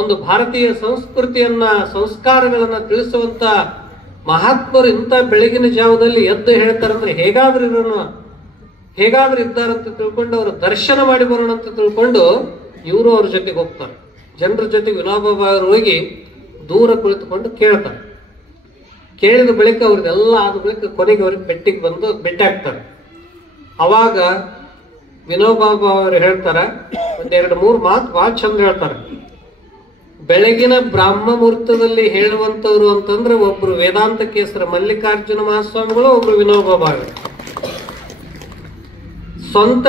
ಒಂದು ಭಾರತೀಯ ಸಂಸ್ಕೃತಿಯನ್ನ ಸಂಸ್ಕಾರಗಳನ್ನ ತಿಳಿಸುವಂತ ಮಹಾತ್ಮರು ಇಂಥ ಬೆಳಗಿನ ಜಾವದಲ್ಲಿ ಎದ್ದು ಹೇಳ್ತಾರಂದ್ರೆ ಹೇಗಾದ್ರೂ ಇದ್ದಾರಂತ ತಿಳ್ಕೊಂಡು ಅವರು ದರ್ಶನ ಮಾಡಿ ಬರೋಣ ಅಂತ ತಿಳ್ಕೊಂಡು ಇವರು ಅವ್ರ ಜೊತೆಗೆ ಹೋಗ್ತಾರೆ. ಜನರ ಜೊತೆಗೆ ವಿನೋಬಾ ಭಾವೆ ಹೋಗಿ ದೂರ ಕುಳಿತುಕೊಂಡು ಕೇಳ್ತಾರೆ. ಕೇಳಿದ ಬಳಿಕ ಅವ್ರದ್ದೆಲ್ಲ ಆದ ಬಳಿಕ ಕೊನೆಗೆ ಅವ್ರಿಗೆ ಭೇಟಿ ಆಗ್ತಾರೆ. ಅವಾಗ ವಿನೋಬಾ ಭಾವೆ ಹೇಳ್ತಾರೆ, ಒಂದೆರಡು ಮೂರು ಮಾತು ಬಹಳ ಚಂದ ಹೇಳ್ತಾರೆ. ಬೆಳಗಿನ ಬ್ರಾಹ್ಮ ಮುಹೂರ್ತದಲ್ಲಿ ಹೇಳುವಂತವ್ರು ಅಂತಂದ್ರೆ ಒಬ್ರು ವೇದಾಂತ ಕೇಸರ ಮಲ್ಲಿಕಾರ್ಜುನ ಮಹಾಸ್ವಾಮಿಗಳು, ಒಬ್ರು ವಿನೋಬಾ ಭಾವೆ. ಸ್ವಂತ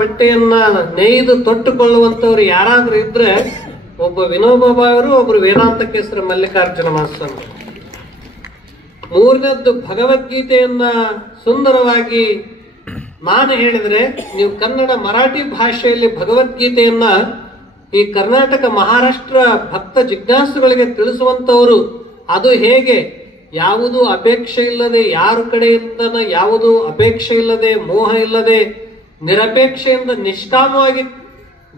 ಬಟ್ಟೆಯನ್ನ ನೇಯ್ದು ತೊಟ್ಟುಕೊಳ್ಳುವಂತವ್ರು ಯಾರಾದ್ರೂ ಇದ್ರೆ ಒಬ್ಬ ವಿನೋಬಾ ಭಾವೆಯವರು, ಒಬ್ರು ವೇದಾಂತ ಕೇಸರ ಮಲ್ಲಿಕಾರ್ಜುನ ಮಹಾಸ್ವಾಮಿ. ಮೂರನೇದ್ದು ಭಗವದ್ಗೀತೆಯನ್ನ ಸುಂದರವಾಗಿ ನಾನು ಹೇಳಿದ್ರೆ, ನೀವು ಕನ್ನಡ ಮರಾಠಿ ಭಾಷೆಯಲ್ಲಿ ಭಗವದ್ಗೀತೆಯನ್ನ ಈ ಕರ್ನಾಟಕ ಮಹಾರಾಷ್ಟ್ರ ಭಕ್ತ ಜಿಜ್ಞಾಸುಗಳಿಗೆ ತಿಳಿಸುವಂತವರು, ಅದು ಹೇಗೆ ಯಾವುದೂ ಅಪೇಕ್ಷೆ ಇಲ್ಲದೆ, ಯಾರ ಕಡೆಯಿಂದ ಯಾವುದೂ ಅಪೇಕ್ಷೆ ಇಲ್ಲದೆ, ಮೋಹ ಇಲ್ಲದೆ, ನಿರಪೇಕ್ಷೆಯಿಂದ ನಿಷ್ಕಾಮವಾಗಿ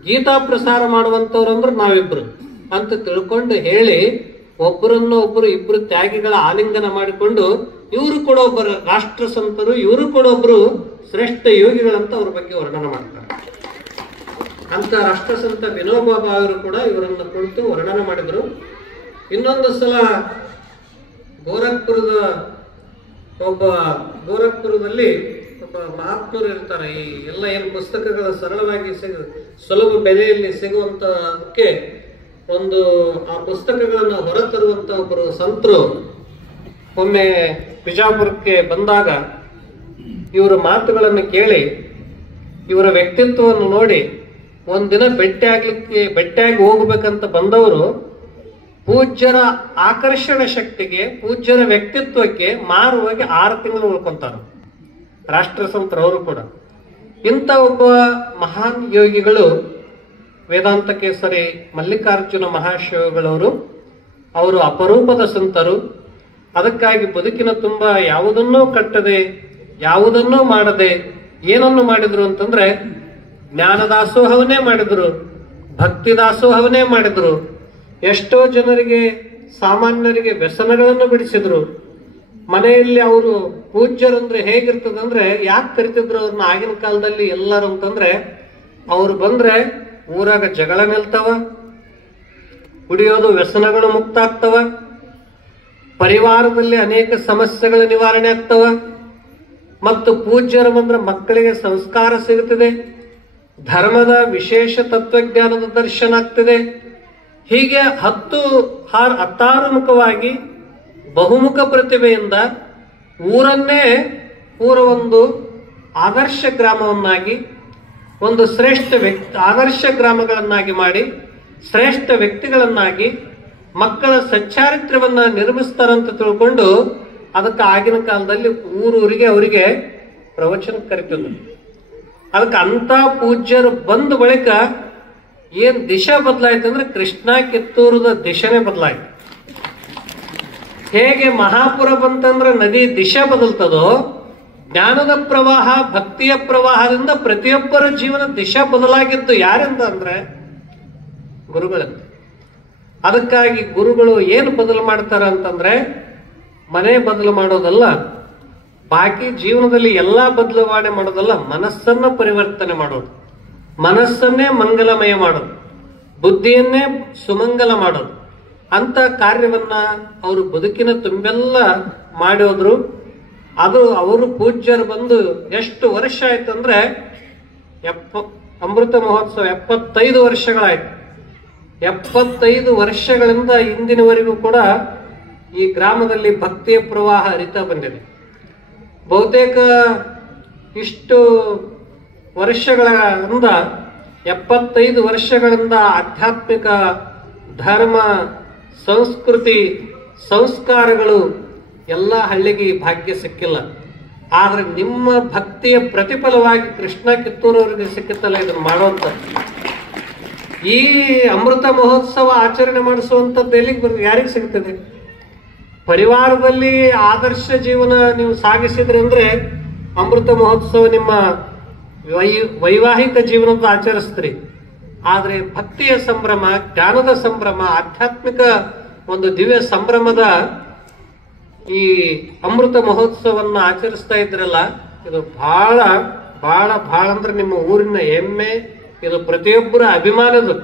ಗೀತಾ ಪ್ರಸಾರ ಮಾಡುವಂತವ್ರು ಅಂದ್ರೆ ನಾವಿಬ್ರು ಅಂತ ತಿಳ್ಕೊಂಡು ಹೇಳಿ ಒಬ್ಬರು ಇಬ್ರು ತ್ಯಾಗಿಗಳ ಆಲಿಂಗನ ಮಾಡಿಕೊಂಡು ಇವರು ಕೂಡ ಒಬ್ಬರು ರಾಷ್ಟ್ರ ಸಂತರು, ಇವರು ಕೂಡ ಒಬ್ರು ಶ್ರೇಷ್ಠ ಯೋಗಿಗಳಂತ ಅವ್ರ ಬಗ್ಗೆ ವರ್ಣನೆ ಮಾಡ್ತಾರೆ. ಅಂತ ರಾಷ್ಟ್ರ ಸಂತ ವಿನೋಬಾ ಭಾವೆಯವರು ಕೂಡ ಇವರನ್ನು ಕುರಿತು ವರ್ಣನೆ ಮಾಡಿದ್ರು. ಇನ್ನೊಂದು ಸಲ ಗೋರಖ್ಪುರದಲ್ಲಿ ಒಬ್ಬ ಮಹಾತ್ಮರು ಇರ್ತಾರೆ. ಈ ಎಲ್ಲ ಏನು ಪುಸ್ತಕಗಳ ಸರಳವಾಗಿ ಸುಲಭ ಬೆಲೆಯಲ್ಲಿ ಸಿಗುವಂತಕ್ಕೆ ಒಂದು ಆ ಪುಸ್ತಕಗಳನ್ನು ಹೊರತರುವಂತ ಒಬ್ಬರು ಸಂತರು ಒಮ್ಮೆ ಬಿಜಾಪುರಕ್ಕೆ ಬಂದಾಗ ಇವರ ಮಾತುಗಳನ್ನು ಕೇಳಿ ಇವರ ವ್ಯಕ್ತಿತ್ವವನ್ನು ನೋಡಿ ಒಂದಿನ ಭೇಟಿಯಾಗಿ ಹೋಗ್ಬೇಕಂತ ಬಂದವರು ಪೂಜ್ಯರ ಆಕರ್ಷಣ ಶಕ್ತಿಗೆ, ಪೂಜ್ಯರ ವ್ಯಕ್ತಿತ್ವಕ್ಕೆ ಮಾರುವಾಗಿ 6 ತಿಂಗಳು ಉಳ್ಕೊಂತಾರೆ ರಾಷ್ಟ್ರ ಸಂತರವರು ಕೂಡ. ಇಂಥ ಒಬ್ಬ ಮಹಾನ್ ಯೋಗಿಗಳು ವೇದಾಂತ ಕೇಸರಿ ಮಲ್ಲಿಕಾರ್ಜುನ ಮಹಾಶಿವಗಳವರು. ಅವರು ಅಪರೂಪದ ಸಂತರು. ಅದಕ್ಕಾಗಿ ಬದುಕಿನ ತುಂಬ ಯಾವುದನ್ನೂ ಕಟ್ಟದೆ, ಯಾವುದನ್ನೂ ಮಾಡದೆ ಏನನ್ನು ಮಾಡಿದ್ರು ಅಂತಂದ್ರೆ ಜ್ಞಾನದಾಸೋಹವನ್ನೇ ಮಾಡಿದ್ರು, ಭಕ್ತಿ ದಾಸೋಹವನ್ನೇ ಮಾಡಿದ್ರು. ಎಷ್ಟೋ ಜನರಿಗೆ, ಸಾಮಾನ್ಯರಿಗೆ ವ್ಯಸನಗಳನ್ನು ಬಿಡಿಸಿದ್ರು. ಮನೆಯಲ್ಲಿ ಅವರು ಪೂಜ್ಯರಂದ್ರೆ ಹೇಗಿರ್ತದಂದ್ರೆ, ಯಾಕೆ ಕರಿತಿದ್ರು ಅವ್ರನ್ನ ಆಗಿನ ಕಾಲದಲ್ಲಿ ಎಲ್ಲರೂ ಅಂತಂದ್ರೆ, ಅವ್ರು ಬಂದ್ರೆ ಊರಾಗ ಜಗಳ ನಿಲ್ತಾವ, ಕುಡಿಯೋದು ವ್ಯಸನಗಳು ಮುಕ್ತ ಆಗ್ತವ, ಪರಿವಾರದಲ್ಲಿ ಅನೇಕ ಸಮಸ್ಯೆಗಳ ನಿವಾರಣೆ ಆಗ್ತವ, ಮತ್ತು ಪೂಜ್ಯರು ಬಂದ್ರೆ ಮಕ್ಕಳಿಗೆ ಸಂಸ್ಕಾರ ಸಿಗುತ್ತದೆ, ಧರ್ಮದ ವಿಶೇಷ ತತ್ವಜ್ಞಾನದ ದರ್ಶನ ಆಗ್ತದೆ. ಹೀಗೆ 16 ಮುಖವಾಗಿ ಬಹುಮುಖ ಪ್ರತಿಭೆಯಿಂದ ಊರನ್ನೇ ಒಂದು ಆದರ್ಶ ಗ್ರಾಮವನ್ನಾಗಿ, ಒಂದು ಆದರ್ಶ ಗ್ರಾಮಗಳನ್ನಾಗಿ ಮಾಡಿ, ಶ್ರೇಷ್ಠ ವ್ಯಕ್ತಿಗಳನ್ನಾಗಿ, ಮಕ್ಕಳ ಸಚ್ಚಾರಿತ್ರ್ಯವನ್ನ ನಿರ್ಮಿಸ್ತಾರಂತ ತಿಳ್ಕೊಂಡು ಅದಕ್ಕೆ ಆಗಿನ ಕಾಲದಲ್ಲಿ ಊರೂರಿಗೆ ಅವರಿಗೆ ಪ್ರವಚನ ಕರಿತಿದ್ರು. ಅದಕ್ಕೆ ಅಂತ ಪೂಜ್ಯರು ಬಂದ ಬಳಿಕ ಏನ್ ದಿಶೆ ಬದಲಾಯ್ತು ಅಂದ್ರೆ ಕೃಷ್ಣ ಕಿತ್ತೂರದ ದಿಶೆನೇ ಬದಲಾಯ್ತು. ಹೇಗೆ ಮಹಾಪುರ ಬಂತಂದ್ರೆ ನದಿ ದಿಶೆ ಬದಲ್ತದೋ, ಜ್ಞಾನದ ಪ್ರವಾಹ, ಭಕ್ತಿಯ ಪ್ರವಾಹದಿಂದ ಪ್ರತಿಯೊಬ್ಬರ ಜೀವನ ದಿಶೆ ಬದಲಾಗಿದ್ದು ಯಾರಿಂದ ಅಂದ್ರೆ ಗುರುಗಳಿಂದ. ಅದಕ್ಕಾಗಿ ಗುರುಗಳು ಏನು ಬದಲು ಮಾಡ್ತಾರ ಅಂತಂದ್ರೆ ಮನೆ ಬದಲು ಮಾಡೋದಲ್ಲ, ಬಾಕಿ ಜೀವನದಲ್ಲಿ ಎಲ್ಲಾ ಬದಲಾವಣೆ ಮಾಡೋದಲ್ಲ, ಮನಸ್ಸನ್ನ ಪರಿವರ್ತನೆ ಮಾಡೋದು, ಮನಸ್ಸನ್ನೇ ಮಂಗಲಮಯ ಮಾಡೋದು, ಬುದ್ಧಿಯನ್ನೇ ಸುಮಂಗಲ ಮಾಡೋದು ಅಂತ ಕಾರ್ಯವನ್ನ ಅವರು ಬದುಕಿನ ತುಂಬೆಲ್ಲ ಮಾಡೋದ್ರು. ಅದು ಅವರು ಪೂಜ್ಯರು ಬಂದು ಎಷ್ಟು ವರ್ಷ ಆಯ್ತಂದ್ರೆ ಅಮೃತ ಮಹೋತ್ಸವ 75 ವರ್ಷಗಳಾಯ್ತು. 75 ವರ್ಷಗಳಿಂದ ಇಂದಿನವರೆಗೂ ಕೂಡ ಈ ಗ್ರಾಮದಲ್ಲಿ ಭಕ್ತಿಯ ಪ್ರವಾಹ ಹರಿತಾ ಬಂದಿದೆ. ಬಹುತೇಕ ಇಷ್ಟು ವರ್ಷಗಳಿಂದ 75 ವರ್ಷಗಳಿಂದ ಆಧ್ಯಾತ್ಮಿಕ ಧರ್ಮ, ಸಂಸ್ಕೃತಿ, ಸಂಸ್ಕಾರಗಳು ಎಲ್ಲ ಹಳ್ಳಿಗೆ ಈ ಭಾಗ್ಯ ಸಿಕ್ಕಿಲ್ಲ. ಆದ್ರೆ ನಿಮ್ಮ ಭಕ್ತಿಯ ಪ್ರತಿಫಲವಾಗಿ ಕೃಷ್ಣ ಕಿತ್ತೂರವರಿಗೆ ಸಿಕ್ಕುತ್ತಲ್ಲ ಇದನ್ನು ಮಾಡುವಂತ. ಈ ಅಮೃತ ಮಹೋತ್ಸವ ಆಚರಣೆ ಮಾಡಿಸುವಂಥದ್ದು ಎಲ್ಲಿಗೆ ಯಾರಿಗೆ ಸಿಗ್ತದೆ? ಪರಿವಾರದಲ್ಲಿ ಆದರ್ಶ ಜೀವನ ನೀವು ಸಾಗಿಸಿದ್ರಿ ಅಂದ್ರೆ ಅಮೃತ ಮಹೋತ್ಸವ ನಿಮ್ಮ ವೈವಾಹಿಕ ಜೀವನದ ಆಚರಿಸ್ತೀರಿ. ಆದ್ರೆ ಭಕ್ತಿಯ ಸಂಭ್ರಮ, ಜ್ಞಾನದ ಸಂಭ್ರಮ, ಆಧ್ಯಾತ್ಮಿಕ ಒಂದು ದಿವ್ಯ ಸಂಭ್ರಮದ ಈ ಅಮೃತ ಮಹೋತ್ಸವನ್ನ ಆಚರಿಸ್ತಾ ಇದ್ರಲ್ಲ, ಇದು ಬಹಳ ಬಹಳ ಬಹಳ ಅಂದ್ರೆ ನಿಮ್ಮ ಊರಿನ ಹೆಮ್ಮೆ, ಇದು ಪ್ರತಿಯೊಬ್ಬರ ಅಭಿಮಾನದು.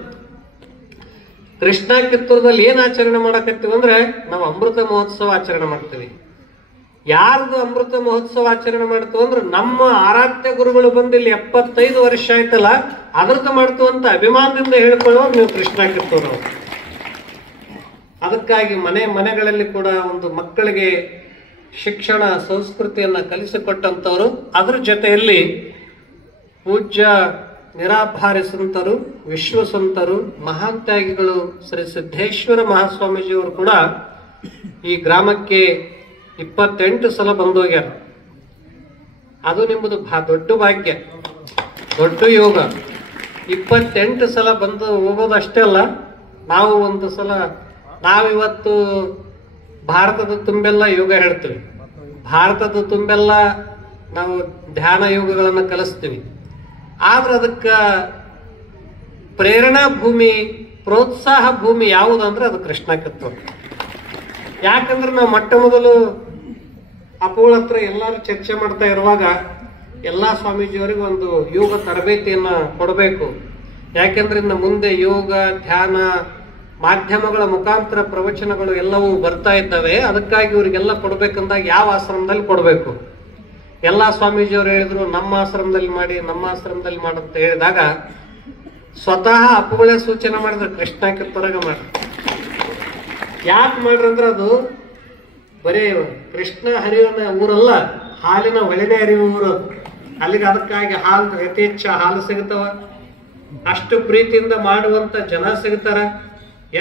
ಕೃಷ್ಣ ಕಿತ್ತೂರದಲ್ಲಿ ಏನ್ ಆಚರಣೆ ಮಾಡಕತ್ತೀವಿ ಅಂದ್ರೆ ನಾವು ಅಮೃತ ಮಹೋತ್ಸವ ಆಚರಣೆ ಮಾಡ್ತೀವಿ. ಯಾರ್ದು ಅಮೃತ ಮಹೋತ್ಸವ ಆಚರಣೆ ಮಾಡ್ತೀವಿ ಅಂದ್ರೆ ನಮ್ಮ ಆರಾಧ್ಯ ಗುರುಗಳು ಬಂದು ಇಲ್ಲಿ 75 ವರ್ಷ ಆಯ್ತಲ್ಲ ಅದ್ರದ್ದು ಮಾಡ್ತೀವಿ ಅಂತ ಅಭಿಮಾನದಿಂದ ಹೇಳ್ಕೊಳ್ಳೋರು ನೀವು ಕೃಷ್ಣ ಕಿತ್ತೂರವರು. ಅದಕ್ಕಾಗಿ ಮನೆಗಳಲ್ಲಿ ಕೂಡ ಒಂದು ಮಕ್ಕಳಿಗೆ ಶಿಕ್ಷಣ ಸಂಸ್ಕೃತಿಯನ್ನ ಕಲಿಸಿಕೊಟ್ಟಂತವರು, ಅದ್ರ ಜೊತೆಯಲ್ಲಿ ಪೂಜ್ಯ ನಿರಾಭಾರಿ ಸಂತರು, ವಿಶ್ವ ಸಂತರು, ಮಹಾನ್ ತ್ಯಾಗಿಗಳು ಶ್ರೀ ಸಿದ್ದೇಶ್ವರ ಮಹಾಸ್ವಾಮೀಜಿಯವರು ಕೂಡ ಈ ಗ್ರಾಮಕ್ಕೆ 28 ಸಲ ಬಂದು ಹೋಗ್ಯಾರ. ಅದು ನಿಮ್ಮದು ದೊಡ್ಡ ಭಾಗ್ಯ, ದೊಡ್ಡ ಯೋಗ. 28 ಸಲ ಬಂದು ಹೋಗೋದಷ್ಟೇ ಅಲ್ಲ, ನಾವು ಒಂದು ಸಲ ನಾವಿವತ್ತು ಭಾರತದ ತುಂಬೆಲ್ಲ ಯೋಗ ಹೇಳ್ತೀವಿ, ಭಾರತದ ತುಂಬೆಲ್ಲ ನಾವು ಧ್ಯಾನ ಯೋಗಗಳನ್ನು ಕಲಿಸ್ತೀವಿ. ಆದ್ರೆ ಅದಕ್ಕ ಪ್ರೇರಣಾ ಭೂಮಿ, ಪ್ರೋತ್ಸಾಹ ಭೂಮಿ ಯಾವುದಂದ್ರೆ ಅದು ಕೃಷ್ಣ ಕಿತ್ತೂರು. ಯಾಕಂದ್ರೆ ನಾವು ಮೊಟ್ಟ ಮೊದಲು ಅಪ್ಪಗಳ ಹತ್ರ ಎಲ್ಲರೂ ಚರ್ಚೆ ಮಾಡ್ತಾ ಇರುವಾಗ ಎಲ್ಲಾ ಸ್ವಾಮೀಜಿಯವರಿಗೆ ಒಂದು ಯೋಗ ತರಬೇತಿಯನ್ನ ಕೊಡಬೇಕು. ಯಾಕೆಂದ್ರೆ ಇನ್ನು ಮುಂದೆ ಯೋಗ, ಧ್ಯಾನ, ಮಾಧ್ಯಮಗಳ ಮುಖಾಂತರ ಪ್ರವಚನಗಳು ಎಲ್ಲವೂ ಬರ್ತಾ ಇದ್ದಾವೆ. ಅದಕ್ಕಾಗಿ ಇವರಿಗೆಲ್ಲ ಕೊಡ್ಬೇಕಂದಾಗ ಯಾವ ಆಶ್ರಮದಲ್ಲಿ ಕೊಡಬೇಕು? ಎಲ್ಲಾ ಸ್ವಾಮೀಜಿಯವರು ಹೇಳಿದ್ರು ನಮ್ಮ ಆಶ್ರಮದಲ್ಲಿ ಮಾಡಿ, ನಮ್ಮ ಆಶ್ರಮದಲ್ಲಿ ಮಾಡಂತ ಹೇಳಿದಾಗ ಸ್ವತಃ ಅಪ್ಪಗಳೇ ಸೂಚನೆ ಮಾಡಿದ್ರು ಕೃಷ್ಣ ಕಿತ್ತೂರಾಗ ಮಾಡ್ರಿ. ಯಾಕೆ ಮಾಡ್ರಿ ಅಂದ್ರೆ ಅದು ಬರೀ ಕೃಷ್ಣ ಹರಿಯುವ ಊರಲ್ಲ, ಹಾಲಿನ ಹೊಳೆನೇ ಹರಿಯುವ ಊರು. ಅಲ್ಲಿಗೆ ಅದಕ್ಕಾಗಿ ಹಾಲು ಯಥೇಚ್ಛ ಹಾಲು ಸಿಗುತ್ತವ, ಅಷ್ಟು ಪ್ರೀತಿಯಿಂದ ಮಾಡುವಂತ ಜನ ಸಿಗ್ತಾರ.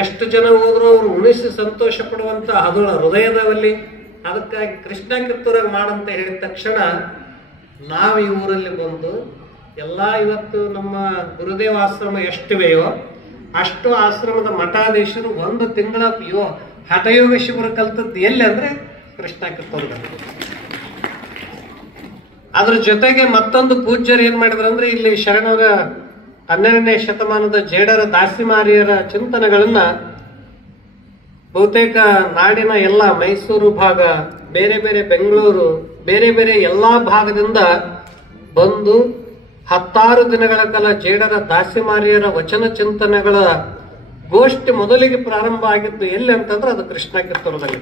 ಎಷ್ಟು ಜನ ಹೋದ್ರು ಅವ್ರು ಉಣಿಸಿ ಸಂತೋಷ ಪಡುವಂತ ಅದು ಹೃದಯದವಲ್ಲಿ. ಅದಕ್ಕಾಗಿ ಕೃಷ್ಣ ಕಿತ್ತೂರಾಗ ಮಾಡಂತ ಹೇಳಿದ ತಕ್ಷಣ ನಾವು ಈ ಊರಲ್ಲಿ ಬಂದು ಎಲ್ಲಾ ಇವತ್ತು ನಮ್ಮ ಗುರುದೇವ ಆಶ್ರಮ ಎಷ್ಟಿವೆಯೋ ಅಷ್ಟು ಆಶ್ರಮದ ಮಠಾಧೀಶರು 1 ತಿಂಗಳ ಹಠಯೋಗ ಶಿಬಿರ ಕಲ್ತದ್ದು ಎಲ್ಲಿ ಅಂದ್ರೆ ಕೃಷ್ಣ ಕಿತ್ತೂರದಲ್ಲಿ. ಅದ್ರ ಜೊತೆಗೆ ಮತ್ತೊಂದು ಪೂಜ್ಯರು ಏನ್ ಮಾಡಿದ್ರು ಅಂದ್ರೆ ಇಲ್ಲಿ ಶರಣರ 12ನೇ ಶತಮಾನದ ಜೇಡರ ದಾಸಿಮಾರಿಯರ ಚಿಂತನೆಗಳನ್ನ ಬಹುತೇಕ ನಾಡಿನ ಎಲ್ಲ ಮೈಸೂರು ಭಾಗ, ಬೇರೆ ಬೇರೆ ಬೆಂಗಳೂರು, ಬೇರೆ ಬೇರೆ ಎಲ್ಲಾ ಭಾಗದಿಂದ ಬಂದು 16 ದಿನಗಳ ಕಾಲ ಜೇಡರ ದಾಸಿಮಾರಿಯರ ವಚನ ಚಿಂತನೆಗಳ ಗೋಷ್ಠಿ ಮೊದಲಿಗೆ ಪ್ರಾರಂಭ ಆಗಿದ್ದು ಎಲ್ಲಿ ಅಂತಂದ್ರೆ ಅದು ಕೃಷ್ಣ ಕಿತ್ತೂರದಲ್ಲಿ.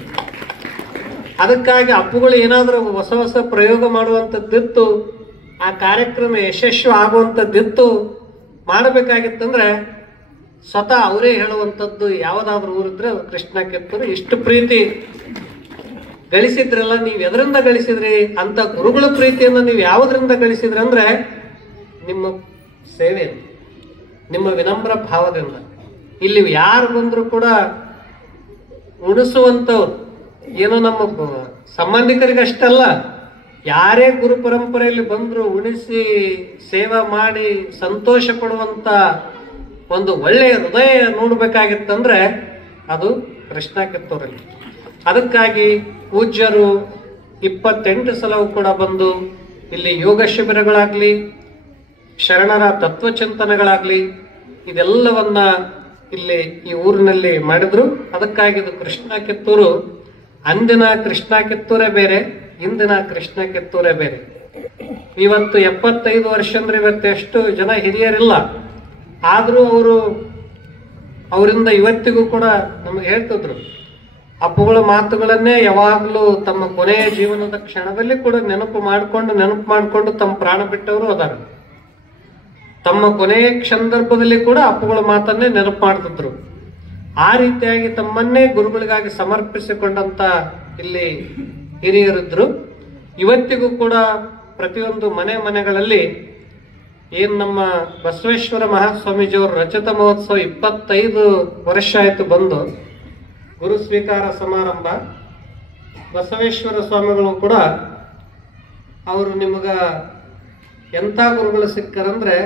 ಅದಕ್ಕಾಗಿ ಅಪ್ಪುಗಳು ಏನಾದರೂ ಹೊಸ ಹೊಸ ಪ್ರಯೋಗ ಮಾಡುವಂಥದ್ದಿತ್ತು, ಆ ಕಾರ್ಯಕ್ರಮ ಯಶಸ್ವಿ ಆಗುವಂಥದ್ದಿತ್ತು, ಮಾಡಬೇಕಾಗಿತ್ತಂದ್ರೆ ಸ್ವತಃ ಅವರೇ ಹೇಳುವಂಥದ್ದು ಯಾವುದಾದ್ರೂ ಊರಿದ್ರೆ ಅದು ಕೃಷ್ಣ ಕಿತ್ತೂರು. ಇಷ್ಟು ಪ್ರೀತಿ ಗಳಿಸಿದ್ರಲ್ಲ, ನೀವು ಎದರಿಂದ ಗಳಿಸಿದ್ರಿ ಅಂತ ಗುರುಗಳ ಪ್ರೀತಿಯನ್ನು ನೀವು ಯಾವುದರಿಂದ ಗಳಿಸಿದ್ರಿ ಅಂದ್ರೆ ನಿಮ್ಮ ಸೇವೆ, ನಿಮ್ಮ ವಿನಮ್ರ ಭಾವದಿಂದ. ಇಲ್ಲಿ ಯಾರು ಬಂದ್ರು ಕೂಡ ಉಣಿಸುವಂಥವ್ರು ಏನೋ ನಮ್ಮ ಸಂಬಂಧಿಕರಿಗಷ್ಟಲ್ಲ, ಯಾರೇ ಗುರು ಪರಂಪರೆಯಲ್ಲಿ ಬಂದ್ರು ಉಣಿಸಿ ಸೇವಾ ಮಾಡಿ ಸಂತೋಷ ಪಡುವಂತ ಒಂದು ಒಳ್ಳೆಯ ಹೃದಯ ನೋಡ್ಬೇಕಾಗಿತ್ತಂದ್ರೆ ಅದು ಕೃಷ್ಣ ಕಿತ್ತೂರಲ್ಲಿ. ಅದಕ್ಕಾಗಿ ಪೂಜ್ಯರು 28 ಸಲವೂ ಕೂಡ ಬಂದು ಇಲ್ಲಿ ಯೋಗ ಶಿಬಿರಗಳಾಗ್ಲಿ, ಶರಣರ ತತ್ವಚಿಂತನೆಗಳಾಗ್ಲಿ, ಇದೆಲ್ಲವನ್ನ ಇಲ್ಲಿ ಈ ಊರಿನಲ್ಲಿ ಮಾಡಿದ್ರು. ಅದಕ್ಕಾಗಿ ಇದು ಕೃಷ್ಣ ಕಿತ್ತೂರು. ಅಂದಿನ ಕೃಷ್ಣ ಕಿತ್ತೂರೇ ಬೇರೆ, ಇಂದಿನ ಕೃಷ್ಣ ಕಿತ್ತೂರೇ ಬೇರೆ. ಇವತ್ತು 75 ವರ್ಷ ಅಂದ್ರೆ ಇವತ್ತು ಎಷ್ಟು ಜನ ಹಿರಿಯರಿಲ್ಲ, ಆದ್ರೂ ಅವರಿಂದ ಇವತ್ತಿಗೂ ಕೂಡ ನಮಗೆ ಹೇಳ್ತಿದ್ರು. ಅಪ್ಪುಗಳ ಮಾತುಗಳನ್ನೇ ಯಾವಾಗಲೂ ತಮ್ಮ ಕೊನೆಯ ಜೀವನದ ಕ್ಷಣದಲ್ಲಿ ಕೂಡ ನೆನಪು ಮಾಡಿಕೊಂಡು ತಮ್ಮ ಪ್ರಾಣ ಬಿಟ್ಟವರು ಅದಾರ. ತಮ್ಮ ಕೊನೆಯ ಸಂದರ್ಭದಲ್ಲಿ ಕೂಡ ಅಪ್ಪುಗಳ ಮಾತನ್ನೇ ನೆನಪು ಮಾಡ್ತಿದ್ರು. ಆ ರೀತಿಯಾಗಿ ತಮ್ಮನ್ನೇ ಗುರುಗಳಿಗಾಗಿ ಸಮರ್ಪಿಸಿಕೊಂಡಂತ ಇಲ್ಲಿ ಹಿರಿಯರಿದ್ರು. ಇವತ್ತಿಗೂ ಕೂಡ ಪ್ರತಿಯೊಂದು ಮನೆಗಳಲ್ಲಿ ಏನ್ ನಮ್ಮ ಬಸವೇಶ್ವರ ಮಹಾಸ್ವಾಮೀಜಿಯವರು ರಜತ ಮಹೋತ್ಸವ 25 ವರ್ಷ ಆಯ್ತು ಬಂದು, ಗುರು ಸ್ವೀಕಾರ ಸಮಾರಂಭ. ಬಸವೇಶ್ವರ ಸ್ವಾಮಿಗಳು ಕೂಡ ಅವರು ನಿಮಗ ಎಂಥ ಗುರುಗಳು ಸಿಕ್ಕರಂದ್ರೆ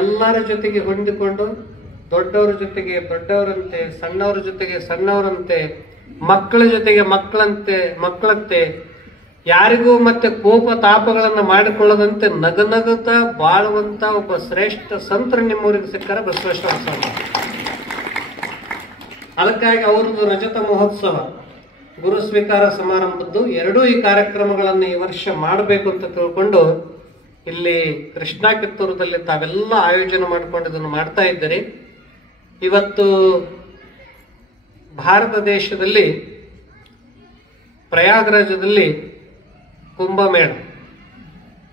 ಎಲ್ಲರ ಜೊತೆಗೆ ಹೊಂದಿಕೊಂಡು, ದೊಡ್ಡವರ ಜೊತೆಗೆ ದೊಡ್ಡವರಂತೆ, ಸಣ್ಣವರ ಜೊತೆಗೆ ಸಣ್ಣವರಂತೆ, ಮಕ್ಕಳ ಜೊತೆಗೆ ಮಕ್ಕಳಂತೆ, ಯಾರಿಗೂ ಮತ್ತೆ ಕೋಪ ತಾಪಗಳನ್ನ ಮಾಡಿಕೊಳ್ಳದಂತೆ ನಗನಗುತ್ತಾ ಬಾಳುವಂತ ಒಬ್ಬ ಶ್ರೇಷ್ಠ ಸಂತರ ನಿಮ್ಮೂರಿಗೆ ಸಿಕ್ಕಾರ ಬಸವೇಶ್ವರ ಸ್ವಾಮಿ. ಅದಕ್ಕಾಗಿ ಅವ್ರದ್ದು ರಜತ ಮಹೋತ್ಸವ, ಗುರು ಸ್ವೀಕಾರ ಸಮಾರಂಭದ್ದು ಎರಡೂ ಈ ಕಾರ್ಯಕ್ರಮಗಳನ್ನು ಈ ವರ್ಷ ಮಾಡಬೇಕು ಅಂತ ತಿಳ್ಕೊಂಡು ಇಲ್ಲಿ ಕೃಷ್ಣ ಕಿತ್ತೂರದಲ್ಲಿ ತಾವೆಲ್ಲ ಆಯೋಜನೆ ಮಾಡ್ಕೊಂಡು ಇದನ್ನು ಮಾಡ್ತಾ ಇದ್ದೀರಿ. ಇವತ್ತು ಭಾರತ ದೇಶದಲ್ಲಿ ಪ್ರಯಾಗರಾಜದಲ್ಲಿ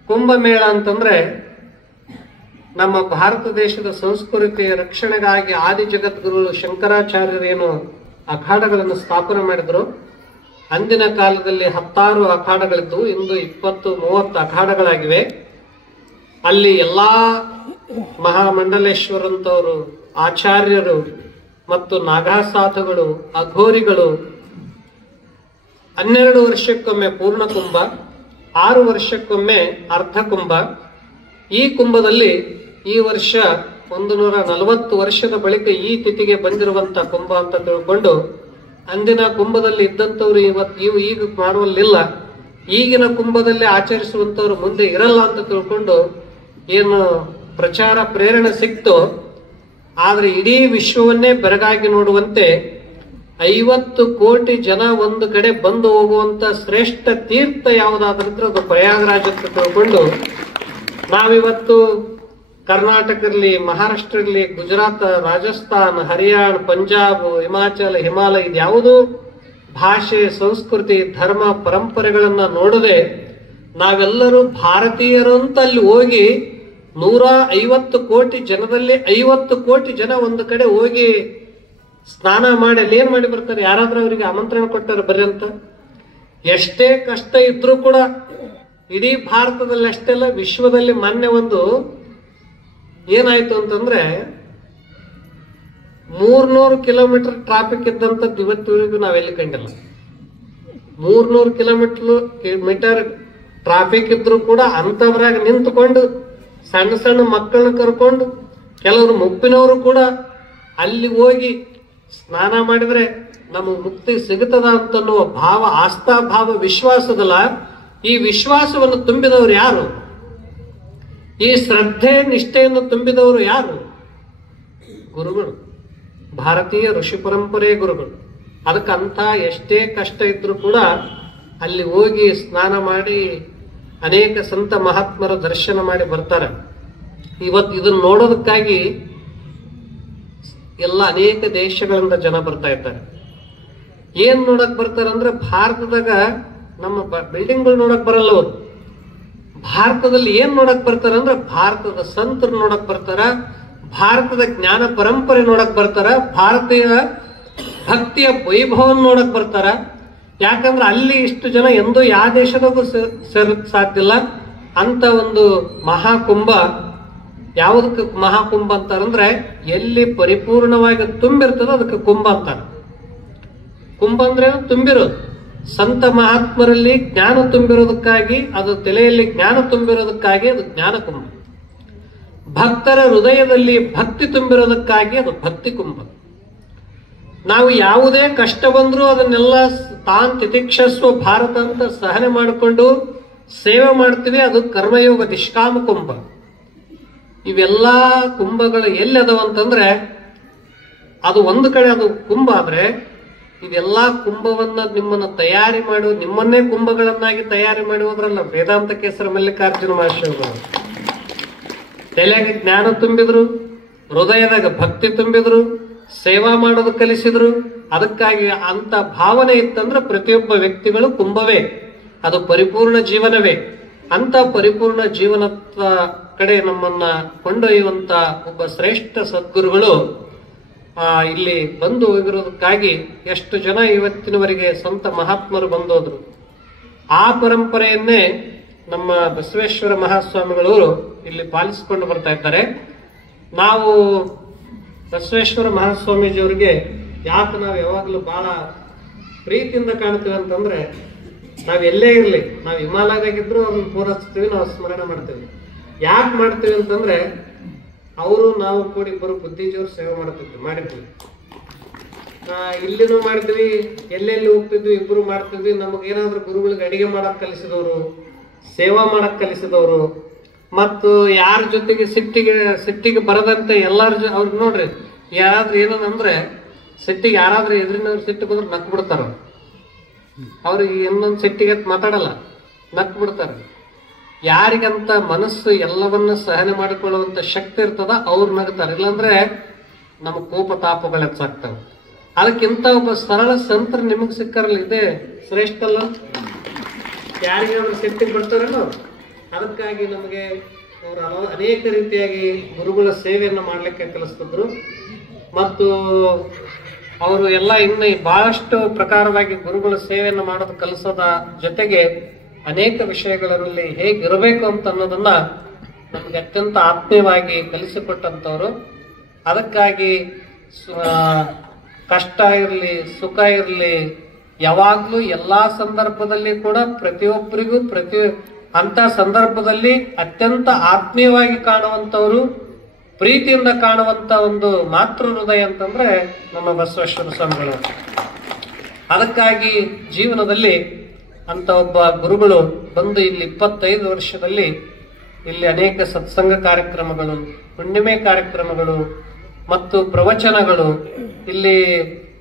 ಕುಂಭಮೇಳ ಅಂತಂದ್ರೆ ನಮ್ಮ ಭಾರತ ದೇಶದ ಸಂಸ್ಕೃತಿಯ ರಕ್ಷಣೆಗಾಗಿ ಆದಿ ಜಗದ್ಗುರುಗಳು ಶಂಕರಾಚಾರ್ಯರೇನು ಅಖಾಡಗಳನ್ನು ಸ್ಥಾಪನೆ ಮಾಡಿದ್ರು. ಅಂದಿನ ಕಾಲದಲ್ಲಿ 16 ಅಖಾಡಗಳಿದ್ದು ಇಂದು 20-30 ಅಖಾಡಗಳಾಗಿವೆ. ಅಲ್ಲಿ ಎಲ್ಲಾ ಮಹಾಮಂಡಲೇಶ್ವರಂತವರು, ಆಚಾರ್ಯರು ಮತ್ತು ನಾಗಾಸಾಧುಗಳು, ಅಘೋರಿಗಳು 12 ವರ್ಷಕ್ಕೊಮ್ಮೆ ಪೂರ್ಣ ಕುಂಭ, 6 ವರ್ಷಕ್ಕೊಮ್ಮೆ ಅರ್ಧ ಕುಂಭ. ಈ ಕುಂಭದಲ್ಲಿ ಈ ವರ್ಷ 140 ವರ್ಷದ ಬಳಿಕ ಈ ತಿಥಿಗೆ ಬಂದಿರುವಂತ ಕುಂಭ ಅಂತ ತಿಳ್ಕೊಂಡು, ಅಂದಿನ ಕುಂಭದಲ್ಲಿ ಇದ್ದಂಥವ್ರು ಈಗ ಮಾಡುವಲ್ಲಿಲ್ಲ, ಈಗಿನ ಕುಂಭದಲ್ಲಿ ಆಚರಿಸುವಂತವ್ರು ಮುಂದೆ ಇರಲ್ಲ ಅಂತ ತಿಳ್ಕೊಂಡು ಏನು ಪ್ರಚಾರ ಪ್ರೇರಣೆ ಸಿಕ್ತು. ಆದ್ರೆ ಇಡೀ ವಿಶ್ವವನ್ನೇ ಬೆರಗಾಗಿ ನೋಡುವಂತೆ 50 ಕೋಟಿ ಜನ ಒಂದು ಕಡೆ ಬಂದು ಹೋಗುವಂತ ಶ್ರೇಷ್ಠ ತೀರ್ಥ ಯಾವುದಾದ್ರಿದ್ರೆ ಅದು ಪ್ರಯಾಗರಾಜ್ ಅಂತ ತಿಳ್ಕೊಂಡು ನಾವಿವತ್ತು ಕರ್ನಾಟಕ ಇರಲಿ, ಮಹಾರಾಷ್ಟ್ರ ಇರಲಿ, ಗುಜರಾತ್, ರಾಜಸ್ಥಾನ್, ಹರಿಯಾಣ, ಪಂಜಾಬ್, ಹಿಮಾಚಲ, ಹಿಮಾಲಯ ಇದ್ಯಾವುದು ಭಾಷೆ, ಸಂಸ್ಕೃತಿ, ಧರ್ಮ, ಪರಂಪರೆಗಳನ್ನ ನೋಡದೆ ನಾವೆಲ್ಲರೂ ಭಾರತೀಯರು ಅಂತ ಅಲ್ಲಿ ಹೋಗಿ 150 ಕೋಟಿ ಜನದಲ್ಲಿ 50 ಕೋಟಿ ಜನ ಒಂದು ಕಡೆ ಹೋಗಿ ಸ್ನಾನ ಮಾಡಿ ಅಲ್ಲಿ ಏನ್ ಮಾಡಿ ಬರ್ತಾರೆ? ಯಾರಾದ್ರೂ ಅವರಿಗೆ ಆಮಂತ್ರಣ ಕೊಟ್ಟಾರ ಬರ್ರಿ ಅಂತ? ಎಷ್ಟೇ ಕಷ್ಟ ಇದ್ರೂ ಕೂಡ ಇಡೀ ಭಾರತದಲ್ಲಿ ಅಷ್ಟೇ ಅಲ್ಲ, ವಿಶ್ವದಲ್ಲಿ ಮೊನ್ನೆ ಒಂದು ಏನಾಯ್ತು ಅಂತಂದ್ರೆ 300 ಕಿಲೋಮೀಟರ್ ಟ್ರಾಫಿಕ್ ಇದ್ದಂಥದ್ದು ಇವತ್ತಿಗೂ ನಾವೆಲ್ಲಿ ಕಂಡಿಲ್ಲ. 300 ಮೀಟರ್ ಟ್ರಾಫಿಕ್ ಇದ್ರೂ ಕೂಡ ಅಂತವರಾಗ ನಿಂತುಕೊಂಡು ಸಣ್ಣ ಮಕ್ಕಳನ್ನ ಕರ್ಕೊಂಡು ಕೆಲವರು ಮುಪ್ಪಿನವರು ಕೂಡ ಅಲ್ಲಿ ಹೋಗಿ ಸ್ನಾನ ಮಾಡಿದ್ರೆ ನಮಗೆ ಮುಕ್ತಿ ಸಿಗುತ್ತದ ಅಂತನ್ನುವ ಭಾವ, ಆಸ್ಥಾ ಭಾವ, ವಿಶ್ವಾಸದಲ್ಲ. ಈ ವಿಶ್ವಾಸವನ್ನು ತುಂಬಿದವರು ಯಾರು? ಈ ಶ್ರದ್ಧೆ ನಿಷ್ಠೆಯನ್ನು ತುಂಬಿದವರು ಯಾರು? ಗುರುಗಳು, ಭಾರತೀಯ ಋಷಿ ಪರಂಪರೆಯ ಗುರುಗಳು. ಅದಕ್ಕಂತ ಎಷ್ಟೇ ಕಷ್ಟ ಇದ್ರೂ ಕೂಡ ಅಲ್ಲಿ ಹೋಗಿ ಸ್ನಾನ ಮಾಡಿ ಅನೇಕ ಸಂತ ಮಹಾತ್ಮರ ದರ್ಶನ ಮಾಡಿ ಬರ್ತಾರೆ. ಇವತ್ತು ಇದನ್ನು ನೋಡೋದಕ್ಕಾಗಿ ಎಲ್ಲ ಅನೇಕ ದೇಶಗಳಿಂದ ಜನ ಬರ್ತಾ ಇದ್ದಾರೆ. ಏನ್ ನೋಡಕ್ ಬರ್ತಾರ ಅಂದ್ರೆ ಭಾರತದಾಗ ನಮ್ಮ ಬಿಲ್ಡಿಂಗ್ಗಳು ನೋಡಕ್ ಬರಲ್ಲ ಅವರು. ಭಾರತದಲ್ಲಿ ಏನ್ ನೋಡಕ್ ಬರ್ತಾರ ಅಂದ್ರೆ ಭಾರತದ ಸಂತರು ನೋಡಕ್ ಬರ್ತಾರ, ಭಾರತದ ಜ್ಞಾನ ಪರಂಪರೆ ನೋಡಕ್ ಬರ್ತಾರ, ಭಾರತೀಯ ಭಕ್ತಿಯ ವೈಭವ ನೋಡಕ್ ಬರ್ತಾರ. ಯಾಕಂದ್ರೆ ಅಲ್ಲಿ ಇಷ್ಟು ಜನ ಎಂದೂ ಯಾವ ದೇಶದಾಗೂ ಸೇರಕ್ ಸಾಧ್ಯ ಇಲ್ಲ. ಅಂತ ಒಂದು ಮಹಾಕುಂಭ. ಯಾವುದಕ್ಕೆ ಮಹಾಕುಂಭ ಅಂತಾರಂದ್ರೆ ಎಲ್ಲಿ ಪರಿಪೂರ್ಣವಾಗಿ ತುಂಬಿರ್ತದೋ ಅದಕ್ಕೆ ಕುಂಭ ಅಂತಾರೆ. ಕುಂಭ ಅಂದ್ರೆ ತುಂಬಿರೋದು. ಸಂತ ಮಹಾತ್ಮರಲ್ಲಿ ಜ್ಞಾನ ತುಂಬಿರೋದಕ್ಕಾಗಿ, ಅದು ತಲೆಯಲ್ಲಿ ಜ್ಞಾನ ತುಂಬಿರೋದಕ್ಕಾಗಿ ಅದು ಜ್ಞಾನ ಕುಂಭ. ಭಕ್ತರ ಹೃದಯದಲ್ಲಿ ಭಕ್ತಿ ತುಂಬಿರೋದಕ್ಕಾಗಿ ಅದು ಭಕ್ತಿ ಕುಂಭ. ನಾವು ಯಾವುದೇ ಕಷ್ಟ ಬಂದ್ರೂ ಅದನ್ನೆಲ್ಲ ತಾನ್ ತಿತಿಕ್ಷಸ್ವ ಭಾರತ ಅಂತ ಸಹನೆ ಮಾಡಿಕೊಂಡು ಸೇವೆ ಮಾಡ್ತೀವಿ, ಅದು ಕರ್ಮಯೋಗ ನಿಷ್ಕಾಮ ಕುಂಭ. ಇವೆಲ್ಲಾ ಕುಂಭಗಳು ಎಲ್ಲಿ ಅದಾವ ಅಂತಂದ್ರೆ ಅದು ಒಂದು ಕಡೆ ಅದು ಕುಂಭ ಆದ್ರೆ ಇದೆಲ್ಲಾ ಕುಂಭವನ್ನ ನಿಮ್ಮನ್ನ ತಯಾರಿ ಮಾಡುವ, ನಿಮ್ಮನ್ನೇ ಕುಂಭಗಳನ್ನಾಗಿ ತಯಾರಿ ಮಾಡುವುದ್ರಲ್ಲ ವೇದಾಂತ ಕೇಸರ ಮಲ್ಲಿಕಾರ್ಜುನ ಮಹಾಶಯಗಳು. ತಲೆಯಾಗ ಜ್ಞಾನ ತುಂಬಿದ್ರು, ಹೃದಯದಾಗ ಭಕ್ತಿ ತುಂಬಿದ್ರು, ಸೇವಾ ಮಾಡೋದು ಕಲಿಸಿದ್ರು. ಅದಕ್ಕಾಗಿ ಅಂತ ಭಾವನೆ ಇತ್ತಂದ್ರೆ ಪ್ರತಿಯೊಬ್ಬ ವ್ಯಕ್ತಿಗಳು ಕುಂಭವೇ, ಅದು ಪರಿಪೂರ್ಣ ಜೀವನವೇ. ಅಂತ ಪರಿಪೂರ್ಣ ಜೀವನದ ಕಡೆ ನಮ್ಮನ್ನ ಕೊಂಡೊಯ್ಯುವಂತ ಒಬ್ಬ ಶ್ರೇಷ್ಠ ಸದ್ಗುರುಗಳು ಇಲ್ಲಿ ಬಂದು ಹೋಗಿರೋದಕ್ಕಾಗಿ ಎಷ್ಟು ಜನ ಇವತ್ತಿನವರೆಗೆ ಸಂತ ಮಹಾತ್ಮರು ಬಂದೋದ್ರು. ಆ ಪರಂಪರೆಯನ್ನೇ ನಮ್ಮ ಬಸವೇಶ್ವರ ಮಹಾಸ್ವಾಮಿಗಳವರು ಇಲ್ಲಿ ಪಾಲಿಸಿಕೊಂಡು ಬರ್ತಾ ಇದ್ದಾರೆ. ನಾವು ಬಸವೇಶ್ವರ ಮಹಾಸ್ವಾಮೀಜಿಯವರಿಗೆ ಯಾಕೆ ನಾವು ಯಾವಾಗಲೂ ಬಹಳ ಪ್ರೀತಿಯಿಂದ ಕಾಣ್ತೀವಿ ಅಂತಂದ್ರೆ, ನಾವ್ ಎಲ್ಲೇ ಇರ್ಲಿ, ನಾವು ಹಿಮಾಲಯದಾಗಿದ್ರು ಅವ್ರನ್ನ ಪೂರೈಸ್ತೀವಿ, ನಾವು ಸ್ಮರಣೆ ಮಾಡ್ತೀವಿ. ಯಾಕೆ ಮಾಡ್ತೀವಿ ಅಂತಂದ್ರೆ ಅವರು ನಾವು ಕೂಡಿ ಇಬ್ಬರು ಬುದ್ಧಿಜೀವರು ಸೇವೆ ಮಾಡಿದ್ವಿ. ಇಲ್ಲಿನೂ ಮಾಡಿದ್ವಿ, ಎಲ್ಲೆಲ್ಲಿ ಹೋಗ್ತಿದ್ವಿ ಇಬ್ಬರು ಮಾಡ್ತಿದ್ವಿ. ನಮಗೇನಾದ್ರೂ ಗುರುಗಳಿಗೆ ಅಡಿಗೆ ಮಾಡಕ್ ಕಲಿಸಿದವರು, ಸೇವಾ ಮಾಡಕ್ ಕಲಿಸಿದವರು, ಮತ್ತು ಯಾರ ಜೊತೆಗೆ ಸಿಟ್ಟಿಗೆ ಬರದಂತೆ ಎಲ್ಲಾರ ಅವ್ರಿಗೆ ನೋಡ್ರಿ, ಯಾರಾದ್ರೂ ಏನಂದ್ರೆ ಸಿಟ್ಟಿಗೆ ಯಾರಾದ್ರೂ ಎದುರಿನವ್ರು ಸಿಟ್ಟಿಗೆ ಬಂದ್ರೆ ನಕ್ ಬಿಡ್ತಾರ. ಅವ್ರಿಗೆ ಇನ್ನೊಂದು ಸಿಟ್ಟಿಗೆ ಮಾತಾಡಲ್ಲ, ನಕ್ ಬಿಡ್ತಾರ. ಯಾರಿಗಂತ ಮನಸ್ಸು ಎಲ್ಲವನ್ನ ಸಹನೆ ಮಾಡಿಕೊಳ್ಳುವಂತ ಶಕ್ತಿ ಇರ್ತದ ಅವ್ರು ನಗ್ತಾರೆ. ಇಲ್ಲಾಂದ್ರೆ ನಮ್ಮ ಕೋಪ ತಾಪಗಳು ಹೆಚ್ಚಾಗ್ತವೆ. ಅದಕ್ಕಿಂತ ಒಬ್ಬ ಸರಳ ಸಂತರ ನಿಮಗ್ ಸಿಕ್ಕಾರಲ್ಲ, ಇದೇ ಶ್ರೇಷ್ಠ ಅಲ್ಲ. ಯಾರಿಗಾದ್ರೂ ಸಿಟ್ಟಿಗೆ ಬಿಡ್ತಾರಲ್ಲ, ಅದಕ್ಕಾಗಿ ನಮಗೆ ಅವರು ಅನೇಕ ರೀತಿಯಾಗಿ ಗುರುಗಳ ಸೇವೆಯನ್ನ ಮಾಡ್ಲಿಕ್ಕೆ ಕಲಿಸ್ತಿದ್ರು. ಮತ್ತು ಅವರು ಎಲ್ಲ ಇನ್ನು ಬಹಳಷ್ಟು ಪ್ರಕಾರವಾಗಿ ಗುರುಗಳ ಸೇವೆಯನ್ನು ಮಾಡೋದು ಕಲಿಸೋದ ಜೊತೆಗೆ ಅನೇಕ ವಿಷಯಗಳಲ್ಲಿ ಹೇಗಿರಬೇಕು ಅಂತ ಅನ್ನೋದನ್ನ ನಮ್ಗೆ ಅತ್ಯಂತ ಆತ್ಮೀಯವಾಗಿ ಕಲಿಸಿಕೊಟ್ಟಂತವ್ರು. ಅದಕ್ಕಾಗಿ ಕಷ್ಟ ಇರಲಿ, ಸುಖ ಇರಲಿ, ಯಾವಾಗ್ಲೂ ಎಲ್ಲಾ ಸಂದರ್ಭದಲ್ಲಿ ಕೂಡ ಪ್ರತಿಯೊಬ್ಬರಿಗೂ ಅಂತ ಸಂದರ್ಭದಲ್ಲಿ ಅತ್ಯಂತ ಆತ್ಮೀಯವಾಗಿ ಕಾಣುವಂತವ್ರು, ಪ್ರೀತಿಯಿಂದ ಕಾಣುವಂತ ಒಂದು ಮಾತೃ ಹೃದಯ ಅಂತಂದ್ರೆ ನಮ್ಮ ಬಸವೇಶ್ವರ ಸ್ವಾಮಿಗಳು. ಅದಕ್ಕಾಗಿ ಜೀವನದಲ್ಲಿ ಅಂತ ಒಬ್ಬ ಗುರುಗಳು ಬಂದು ಇಲ್ಲಿ 25 ವರ್ಷದಲ್ಲಿ ಇಲ್ಲಿ ಅನೇಕ ಸತ್ಸಂಗ ಕಾರ್ಯಕ್ರಮಗಳು, ಹುಣ್ಣಿಮೆ ಕಾರ್ಯಕ್ರಮಗಳು ಮತ್ತು ಪ್ರವಚನಗಳು, ಇಲ್ಲಿ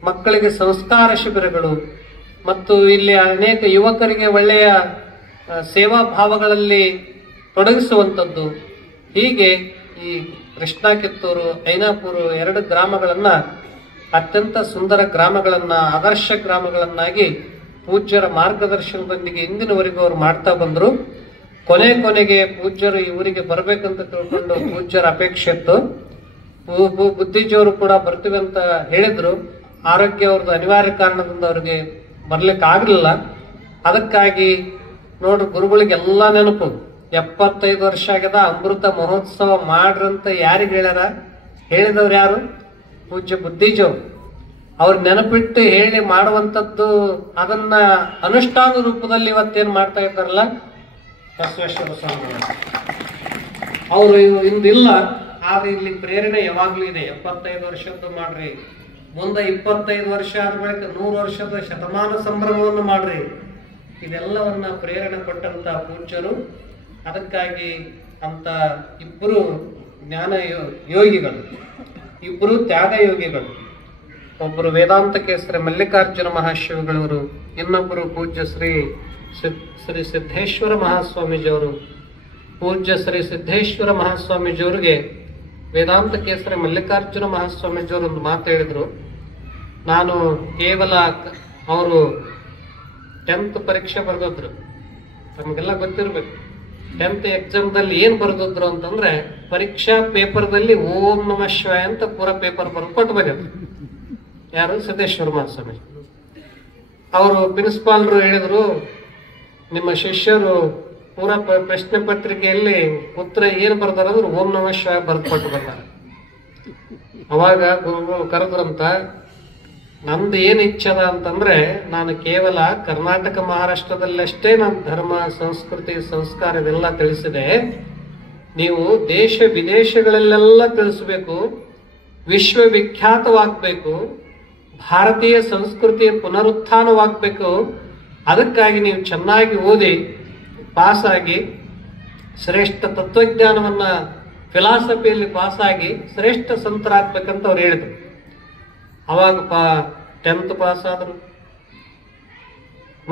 ಮಕ್ಕಳಿಗೆ ಸಂಸ್ಕಾರ ಶಿಬಿರಗಳು ಮತ್ತು ಇಲ್ಲಿ ಅನೇಕ ಯುವಕರಿಗೆ ಒಳ್ಳೆಯ ಸೇವಾ ಭಾವಗಳಲ್ಲಿ ತೊಡಗಿಸುವಂಥದ್ದು, ಹೀಗೆ ಈ ಕೃಷ್ಣ ಕಿತ್ತೂರು, ಐನಾಪುರ 2 ಗ್ರಾಮಗಳನ್ನ ಅತ್ಯಂತ ಸುಂದರ ಗ್ರಾಮಗಳನ್ನ, ಆದರ್ಶ ಗ್ರಾಮಗಳನ್ನಾಗಿ ಪೂಜ್ಯರ ಮಾರ್ಗದರ್ಶನದೊಂದಿಗೆ ಇಂದಿನವರೆಗೂ ಅವರು ಮಾಡ್ತಾ ಬಂದ್ರು. ಕೊನೆಗೆ ಪೂಜ್ಯರು ಈ ಊರಿಗೆ ಬರ್ಬೇಕಂತ ತಿಳ್ಕೊಂಡು ಪೂಜ್ಯರ ಅಪೇಕ್ಷೆ ಇತ್ತು. ಬುದ್ಧಿಜಿಯವರು ಕೂಡ ಬರ್ತೀವಿ ಅಂತ ಹೇಳಿದ್ರು. ಆರೋಗ್ಯ ಅವ್ರದ್ದು ಅನಿವಾರ್ಯ ಕಾರಣದಿಂದ ಅವ್ರಿಗೆ ಬರ್ಲಿಕ್ಕೆ ಆಗ್ಲಿಲ್ಲ. ಅದಕ್ಕಾಗಿ ನೋಡ್ರಿ, ಗುರುಗಳಿಗೆಲ್ಲ ನೆನಪು. 75 ವರ್ಷ ಆಗ್ಯದ, ಅಮೃತ ಮಹೋತ್ಸವ ಮಾಡ್ರಂತ ಯಾರಿಗೆ ಹೇಳ್ಯಾರ? ಹೇಳಿದವ್ರು ಯಾರು? ಪೂಜ್ಯ ಬುದ್ಧಿಜಿಯವರು. ಅವ್ರ ನೆನಪಿಟ್ಟು ಹೇಳಿ ಮಾಡುವಂಥದ್ದು, ಅದನ್ನ ಅನುಷ್ಠಾನ ರೂಪದಲ್ಲಿ ಇವತ್ತೇನ್ ಮಾಡ್ತಾ ಇದ್ದಾರಲ್ಲ ಬಸವೇಶ್ವರ ಸ್ವಾಮಿಗಳು. ಅವರು ಇಂದಿಲ್ಲ, ಆದ್ರೆ ಇಲ್ಲಿ ಪ್ರೇರಣೆ ಯಾವಾಗ್ಲೂ ಇದೆ. 75 ವರ್ಷದ್ದು ಮಾಡ್ರಿ, ಮುಂದೆ 25 ವರ್ಷ ಆದ ಬಳಿಕ 100 ವರ್ಷದ ಶತಮಾನ ಸಂಭ್ರಮವನ್ನು ಮಾಡ್ರಿ. ಇದೆಲ್ಲವನ್ನ ಪ್ರೇರಣೆ ಕೊಟ್ಟಂತ ಪೂಜ್ಯರು. ಅದಕ್ಕಾಗಿ ಅಂತ ಇಬ್ಬರು ಜ್ಞಾನ ಯೋಗಿಗಳು, ಇಬ್ಬರು ತ್ಯಾಗ ಯೋಗಿಗಳು. ಒಬ್ಬರು ವೇದಾಂತ ಕೇಸರಿ ಮಲ್ಲಿಕಾರ್ಜುನ ಮಹಾಶಿವಗಳವರು, ಇನ್ನೊಬ್ಬರು ಪೂಜ್ಯ ಶ್ರೀ ಸಿದ್ದೇಶ್ವರ ಮಹಾಸ್ವಾಮೀಜಿಯವರು. ಪೂಜ್ಯ ಶ್ರೀ ಸಿದ್ದೇಶ್ವರ ಮಹಾಸ್ವಾಮೀಜಿಯವರಿಗೆ ವೇದಾಂತ ಕೇಸರಿ ಮಲ್ಲಿಕಾರ್ಜುನ ಮಹಾಸ್ವಾಮೀಜಿಯವರು ಒಂದು ಮಾತು ಹೇಳಿದ್ರು. ನಾನು ಕೇವಲ ಅವರು 10th ಪರೀಕ್ಷೆ ಬರೆದಿದ್ರು. ನಮಗೆಲ್ಲ ಗೊತ್ತಿರ್ಬೇಕು 10th ಎಕ್ಸಾಮ್ದಲ್ಲಿ ಏನ್ ಬರೆದಿದ್ರು ಅಂತಂದ್ರೆ, ಪರೀಕ್ಷಾ ಪೇಪರ್ದಲ್ಲಿ ಓಂ ನಮಃ ಶಿವಾಯ ಅಂತ ಪೂರ ಪೇಪರ್ ಬರೆದು ಕೊಟ್ಟು ಬಂದಿದ್ರು. ಯಾರು? ಸಿದ್ದೇಶ್ವರ ಮಹಾಸ್ವಾಮಿ. ಅವರು ಪ್ರಿನ್ಸಿಪಾಲ್ರು ಹೇಳಿದ್ರು, ನಿಮ್ಮ ಶಿಷ್ಯರು ಪೂರ ಪ್ರಶ್ನೆ ಪತ್ರಿಕೆಯಲ್ಲಿ ಉತ್ತರ ಏನ್ ಬರ್ದಾರ ಅಂದ್ರೆ ಓಂ ನಮಃ ಶಿವಾಯ ಬರೆದು ಕೊಟ್ಟು ಬರ್ತಾರ. ಅವಾಗ ಗುರುಗಳು ಕರೆದ್ರಂತ, ನಂದು ಏನ್ ಇಚ್ಛದ ಅಂತಂದ್ರೆ, ನಾನು ಕೇವಲ ಕರ್ನಾಟಕ ಮಹಾರಾಷ್ಟ್ರದಲ್ಲಷ್ಟೇ ನಾನು ಧರ್ಮ, ಸಂಸ್ಕೃತಿ, ಸಂಸ್ಕಾರ ಇದೆಲ್ಲ ತಿಳಿಸಿದೆ. ನೀವು ದೇಶ ವಿದೇಶಗಳಲ್ಲೆಲ್ಲ ತಿಳಿಸಬೇಕು, ವಿಶ್ವವಿಖ್ಯಾತವಾಗಬೇಕು, ಭಾರತೀಯ ಸಂಸ್ಕೃತಿಯ ಪುನರುತ್ಥಾನವಾಗಬೇಕು. ಅದಕ್ಕಾಗಿ ನೀವು ಚೆನ್ನಾಗಿ ಓದಿ ಪಾಸಾಗಿ ಶ್ರೇಷ್ಠ ತತ್ವಜ್ಞಾನವನ್ನ ಫಿಲಾಸಫಿಯಲ್ಲಿ ಪಾಸಾಗಿ ಶ್ರೇಷ್ಠ ಸಂತರಾಗ್ಬೇಕಂತ ಅವ್ರು ಹೇಳಿದ್ರು. ಅವಾಗ 10th ಪಾಸ್ ಆದರು.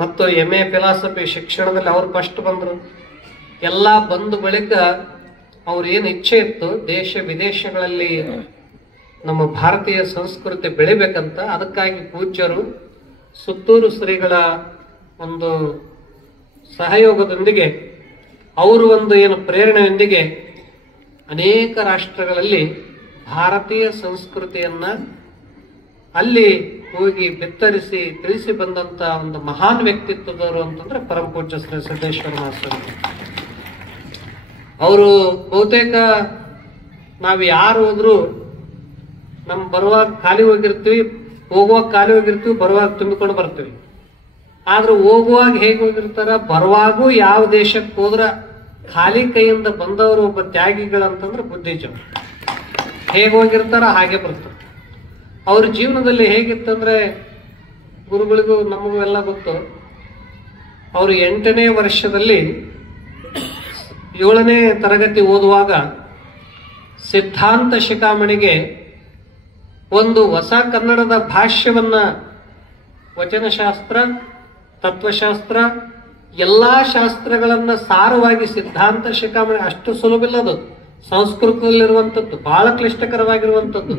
ಮತ್ತು MA ಫಿಲಾಸಫಿ ಶಿಕ್ಷಣದಲ್ಲಿ ಅವ್ರು ಫಸ್ಟ್ ಬಂದರು. ಎಲ್ಲ ಬಂದ ಬಳಿಕ ಅವ್ರ ಏನು ಇಚ್ಛೆ ಇತ್ತು, ದೇಶ ವಿದೇಶಗಳಲ್ಲಿ ನಮ್ಮ ಭಾರತೀಯ ಸಂಸ್ಕೃತಿ ಬೆಳಿಬೇಕಂತ. ಅದಕ್ಕಾಗಿ ಪೂಜ್ಯರು ಸುತ್ತೂರು ಶ್ರೀಗಳ ಒಂದು ಸಹಯೋಗದೊಂದಿಗೆ, ಅವರು ಒಂದು ಏನು ಪ್ರೇರಣೆಯೊಂದಿಗೆ ಅನೇಕ ರಾಷ್ಟ್ರಗಳಲ್ಲಿ ಭಾರತೀಯ ಸಂಸ್ಕೃತಿಯನ್ನ ಅಲ್ಲಿ ಹೋಗಿ ಬಿತ್ತರಿಸಿ ತಿಳಿಸಿ ಬಂದಂತ ಒಂದು ಮಹಾನ್ ವ್ಯಕ್ತಿತ್ವದವರು ಅಂತಂದ್ರೆ ಪರಮ ಪೂಜ್ಯ ಶ್ರೀ ಸಿದ್ದೇಶ್ವರ ಮಹಾಸ್ವಾಮಿ. ಅವರು ಬಹುತೇಕ ನಾವು ಯಾರು ಹೋದ್ರು ಬರುವಾಗ ಖಾಲಿ ಹೋಗಿರ್ತೀವಿ, ಹೋಗುವಾಗ ಖಾಲಿ ಹೋಗಿರ್ತೀವಿ, ಬರುವಾಗ ತುಂಬಿಕೊಂಡು ಬರ್ತೀವಿ. ಆದ್ರೆ ಹೋಗುವಾಗ ಹೇಗೆ ಹೋಗಿರ್ತಾರ, ಬರುವಾಗೂ ಯಾವ ದೇಶಕ್ಕೆ ಹೋದ್ರ ಖಾಲಿ ಕೈಯಿಂದ ಬಂದವರು ಒಬ್ಬ ತ್ಯಾಗಿಗಳಂತಂದ್ರೆ ಬುದ್ಧಿಜೀವಿ. ಹೇಗೆ ಹೋಗಿರ್ತಾರ ಹಾಗೆ ಬರ್ತಾರೆ. ಅವ್ರ ಜೀವನದಲ್ಲಿ ಹೇಗಿತ್ತಂದ್ರೆ, ಗುರುಗಳಿಗೂ ನಮಗೂ ಎಲ್ಲ ಗೊತ್ತು, ಅವರು 8ನೇ ವರ್ಷದಲ್ಲಿ 7ನೇ ತರಗತಿ ಓದುವಾಗ ಸಿದ್ಧಾಂತ ಶಿಖಾಮಣಿಗೆ ಒಂದು ಹೊಸ ಕನ್ನಡದ ಭಾಷ್ಯವನ್ನ, ವಚನಶಾಸ್ತ್ರ, ತತ್ವಶಾಸ್ತ್ರ, ಎಲ್ಲಾ ಶಾಸ್ತ್ರಗಳನ್ನ ಸಾರವಾಗಿ ಸಿದ್ಧಾಂತ ಶಿಖಾಮಣಿ, ಅಷ್ಟು ಸುಲಭಿಲ್ಲ ಅದು, ಸಂಸ್ಕೃತದಲ್ಲಿರುವಂಥದ್ದು, ಬಹಳ ಕ್ಲಿಷ್ಟಕರವಾಗಿರುವಂಥದ್ದು.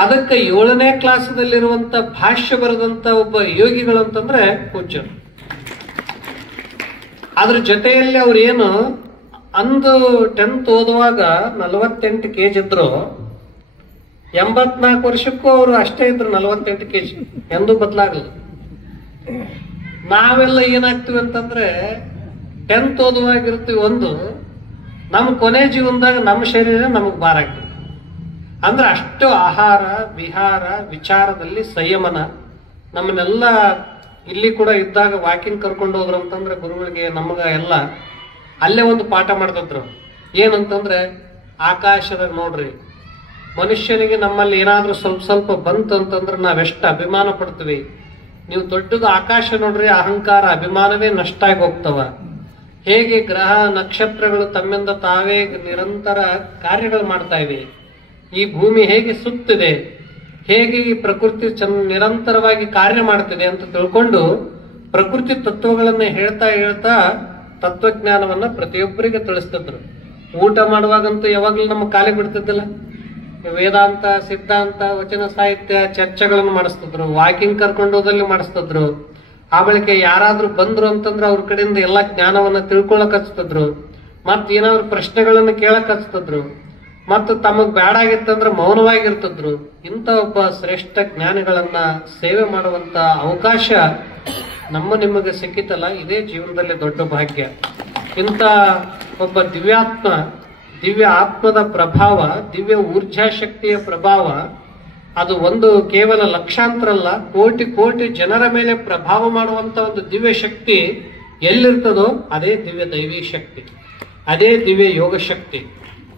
ಅದಕ್ಕೆ 7ನೇ ಕ್ಲಾಸದಲ್ಲಿರುವಂತ ಭಾಷ್ಯ ಬರೆದಂತ ಒಬ್ಬ ಯೋಗಿಗಳು ಅಂತಂದ್ರೆ ಪೂಜ್ಯರು. ಅದ್ರ ಜೊತೆಯಲ್ಲಿ ಅವ್ರು ಏನು ಅಂದು 10th ಓದುವಾಗ 48 kg ಇದ್ರು, 84 ವರ್ಷಕ್ಕೂ ಅವರು ಅಷ್ಟೇ ಇದ್ರು, 48 kg, ಎಂದೂ ಬದಲಾಗಲ್ಲ. ನಾವೆಲ್ಲ ಏನಾಗ್ತೀವಿ ಅಂತಂದ್ರೆ 10th ಓದುವಾಗಿರ್ತೀವಿ ಒಂದು, ನಮ್ಮ ಕೊನೆ ಜೀವನದಾಗ ನಮ್ಮ ಶರೀರ ನಮಗ್ ಭಾರ ಆಗ್ತದೆ. ಅಂದ್ರೆ ಅಷ್ಟು ಆಹಾರ ವಿಹಾರ ವಿಚಾರದಲ್ಲಿ ಸಂಯಮನ. ನಮ್ಮನ್ನೆಲ್ಲ ಇಲ್ಲಿ ಕೂಡ ಇದ್ದಾಗ ವಾಕಿಂಗ್ ಕರ್ಕೊಂಡು ಹೋದ್ರು ಅಂತಂದ್ರೆ ಗುರುಗಳಿಗೆ ನಮಗ ಎಲ್ಲ ಅಲ್ಲೇ ಒಂದು ಪಾಠ ಮಾಡ್ತಿದ್ರು. ಏನಂತಂದ್ರೆ, ಆಕಾಶದಾಗ ನೋಡ್ರಿ, ಮನುಷ್ಯನಿಗೆ ನಮ್ಮಲ್ಲಿ ಏನಾದ್ರೂ ಸ್ವಲ್ಪ ಸ್ವಲ್ಪ ಬಂತು ಅಂತಂದ್ರೆ ನಾವೆಷ್ಟು ಅಭಿಮಾನ ಪಡ್ತೀವಿ. ನೀವು ದೊಡ್ಡದು ಆಕಾಶ ನೋಡ್ರಿ, ಅಹಂಕಾರ ಅಭಿಮಾನವೇ ನಷ್ಟ ಆಗಿ ಹೋಗ್ತವ. ಹೇಗೆ ಗ್ರಹ ನಕ್ಷತ್ರಗಳು ತಮ್ಮಿಂದ ತಾವೇ ನಿರಂತರ ಕಾರ್ಯಗಳು ಮಾಡ್ತಾ ಇವೆ, ಈ ಭೂಮಿ ಹೇಗೆ ಸುತ್ತಿದೆ, ಹೇಗೆ ಈ ಪ್ರಕೃತಿ ನಿರಂತರವಾಗಿ ಕಾರ್ಯ ಮಾಡ್ತಿದೆ ಅಂತ ತಿಳ್ಕೊಂಡು ಪ್ರಕೃತಿ ತತ್ವಗಳನ್ನ ಹೇಳ್ತಾ ಹೇಳ್ತಾ ತತ್ವಜ್ಞಾನವನ್ನ ಪ್ರತಿಯೊಬ್ಬರಿಗೆ ತಿಳಿಸ್ತಿದ್ರು. ಊಟ ಮಾಡುವಾಗಂತೂ ಯಾವಾಗ್ಲೂ ನಮ್ಮ ಕಾಲಿ ಬಿಡ್ತಿದ್ದಿಲ್ಲ. ವೇದಾಂತ, ಸಿದ್ಧಾಂತ, ವಚನ ಸಾಹಿತ್ಯ ಚರ್ಚೆಗಳನ್ನು ಮಾಡಿಸ್ತಿದ್ರು. ವಾಕಿಂಗ್ ಕರ್ಕೊಂಡು ಹೋದಲ್ಲಿ ಮಾಡಿಸ್ತಿದ್ರು. ಆ ಬಳಿಕ ಯಾರಾದ್ರೂ ಬಂದ್ರು ಅಂತಂದ್ರೆ ಅವ್ರ ಕಡೆಯಿಂದ ಎಲ್ಲಾ ಜ್ಞಾನವನ್ನ ತಿಳ್ಕೊಳಕ್ ಹಚ್ತಿದ್ರು. ಮತ್ ಏನಾದ್ರು ಪ್ರಶ್ನೆಗಳನ್ನ ಕೇಳಕ್ ಹಚ್ತಿದ್ರು. ಮತ್ತು ತಮಗ್ ಬೇಡಾಗಿತ್ತಂದ್ರೆ ಮೌನವಾಗಿರ್ತಿದ್ರು. ಇಂಥ ಒಬ್ಬ ಶ್ರೇಷ್ಠ ಜ್ಞಾನಿಗಳನ್ನ ಸೇವೆ ಮಾಡುವಂತ ಅವಕಾಶ ನಿಮಗೆ ಸಿಕ್ಕಿತಲ್ಲ, ಇದೇ ಜೀವನದಲ್ಲಿ ದೊಡ್ಡ ಭಾಗ್ಯ. ಇಂಥ ಒಬ್ಬ ದಿವ್ಯ ಆತ್ಮದ ಪ್ರಭಾವ, ದಿವ್ಯ ಊರ್ಜಾ ಶಕ್ತಿಯ ಪ್ರಭಾವ, ಅದು ಒಂದು ಕೇವಲ ಲಕ್ಷಾಂತರ ಅಲ್ಲ, ಕೋಟಿ ಕೋಟಿ ಜನರ ಮೇಲೆ ಪ್ರಭಾವ ಮಾಡುವಂತ ಒಂದು ದಿವ್ಯ ಶಕ್ತಿ ಎಲ್ಲಿರ್ತದೋ ಅದೇ ದಿವ್ಯ ದೈವಿ ಶಕ್ತಿ, ಅದೇ ದಿವ್ಯ ಯೋಗ ಶಕ್ತಿ.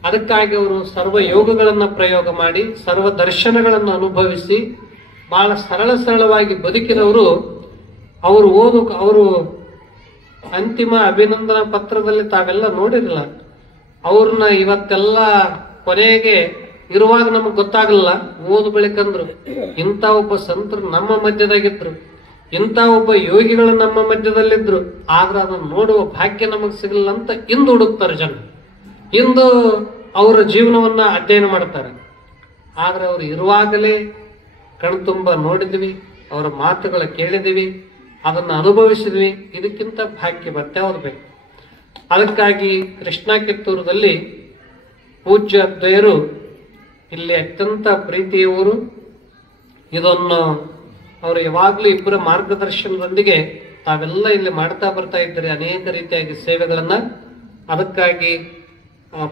ಅದಕ್ಕಾಗಿ ಅವರು ಸರ್ವ ಯೋಗಗಳನ್ನ ಪ್ರಯೋಗ ಮಾಡಿ, ಸರ್ವ ದರ್ಶನಗಳನ್ನು ಅನುಭವಿಸಿ, ಬಹಳ ಸರಳವಾಗಿ ಬದುಕಿದವರು. ಅವರು ಅಂತಿಮ ಅಭಿನಂದನಾ ಪತ್ರದಲ್ಲಿ ತಾವೆಲ್ಲ ನೋಡಿರಲ್ಲ, ಅವ್ರನ್ನ ಇವತ್ತೆಲ್ಲ ಕೊನೆಗೆ ಇರುವಾಗ ನಮಗ್ ಗೊತ್ತಾಗಲ್ಲ, ಓದು ಬಳಿಕಂದ್ರು ಇಂಥ ಒಬ್ಬ ಸಂತರು ನಮ್ಮ ಮಧ್ಯದಾಗಿದ್ರು, ಇಂಥ ಒಬ್ಬ ಯೋಗಿಗಳು ನಮ್ಮ ಮಧ್ಯದಲ್ಲಿದ್ರು. ಆದ್ರೆ ಅದನ್ನು ನೋಡುವ ಭಾಗ್ಯ ನಮಗ್ ಸಿಗಲ್ಲ ಅಂತ ಇಂದು ಹುಡುಕ್ತಾರೆ ಜನ. ಇಂದು ಅವರ ಜೀವನವನ್ನ ಅಧ್ಯಯನ ಮಾಡ್ತಾರೆ. ಆದ್ರೆ ಅವ್ರು ಇರುವಾಗಲೇ ಕಣ್ತುಂಬ ನೋಡಿದ್ವಿ, ಅವರ ಮಾತುಗಳ ಕೇಳಿದ್ವಿ, ಅದನ್ನ ಅನುಭವಿಸಿದ್ವಿ. ಇದಕ್ಕಿಂತ ಭಾಗ್ಯ ಮತ್ಯಾವ್ದು ಬೇಕು? ಅದಕ್ಕಾಗಿ ಕೃಷ್ಣ ಕಿತ್ತೂರದಲ್ಲಿ ಪೂಜ್ಯ ಅದ್ವೈಯರು ಇಲ್ಲಿ ಅತ್ಯಂತ ಪ್ರೀತಿಯವರು. ಇದನ್ನು ಅವರು ಯಾವಾಗ್ಲೂ ಇಬ್ಬರ ಮಾರ್ಗದರ್ಶನದೊಂದಿಗೆ ತಾವೆಲ್ಲ ಇಲ್ಲಿ ಮಾಡ್ತಾ ಬರ್ತಾ ಇದ್ದಾರೆ ಅನೇಕ ರೀತಿಯಾಗಿ ಸೇವೆಗಳನ್ನ. ಅದಕ್ಕಾಗಿ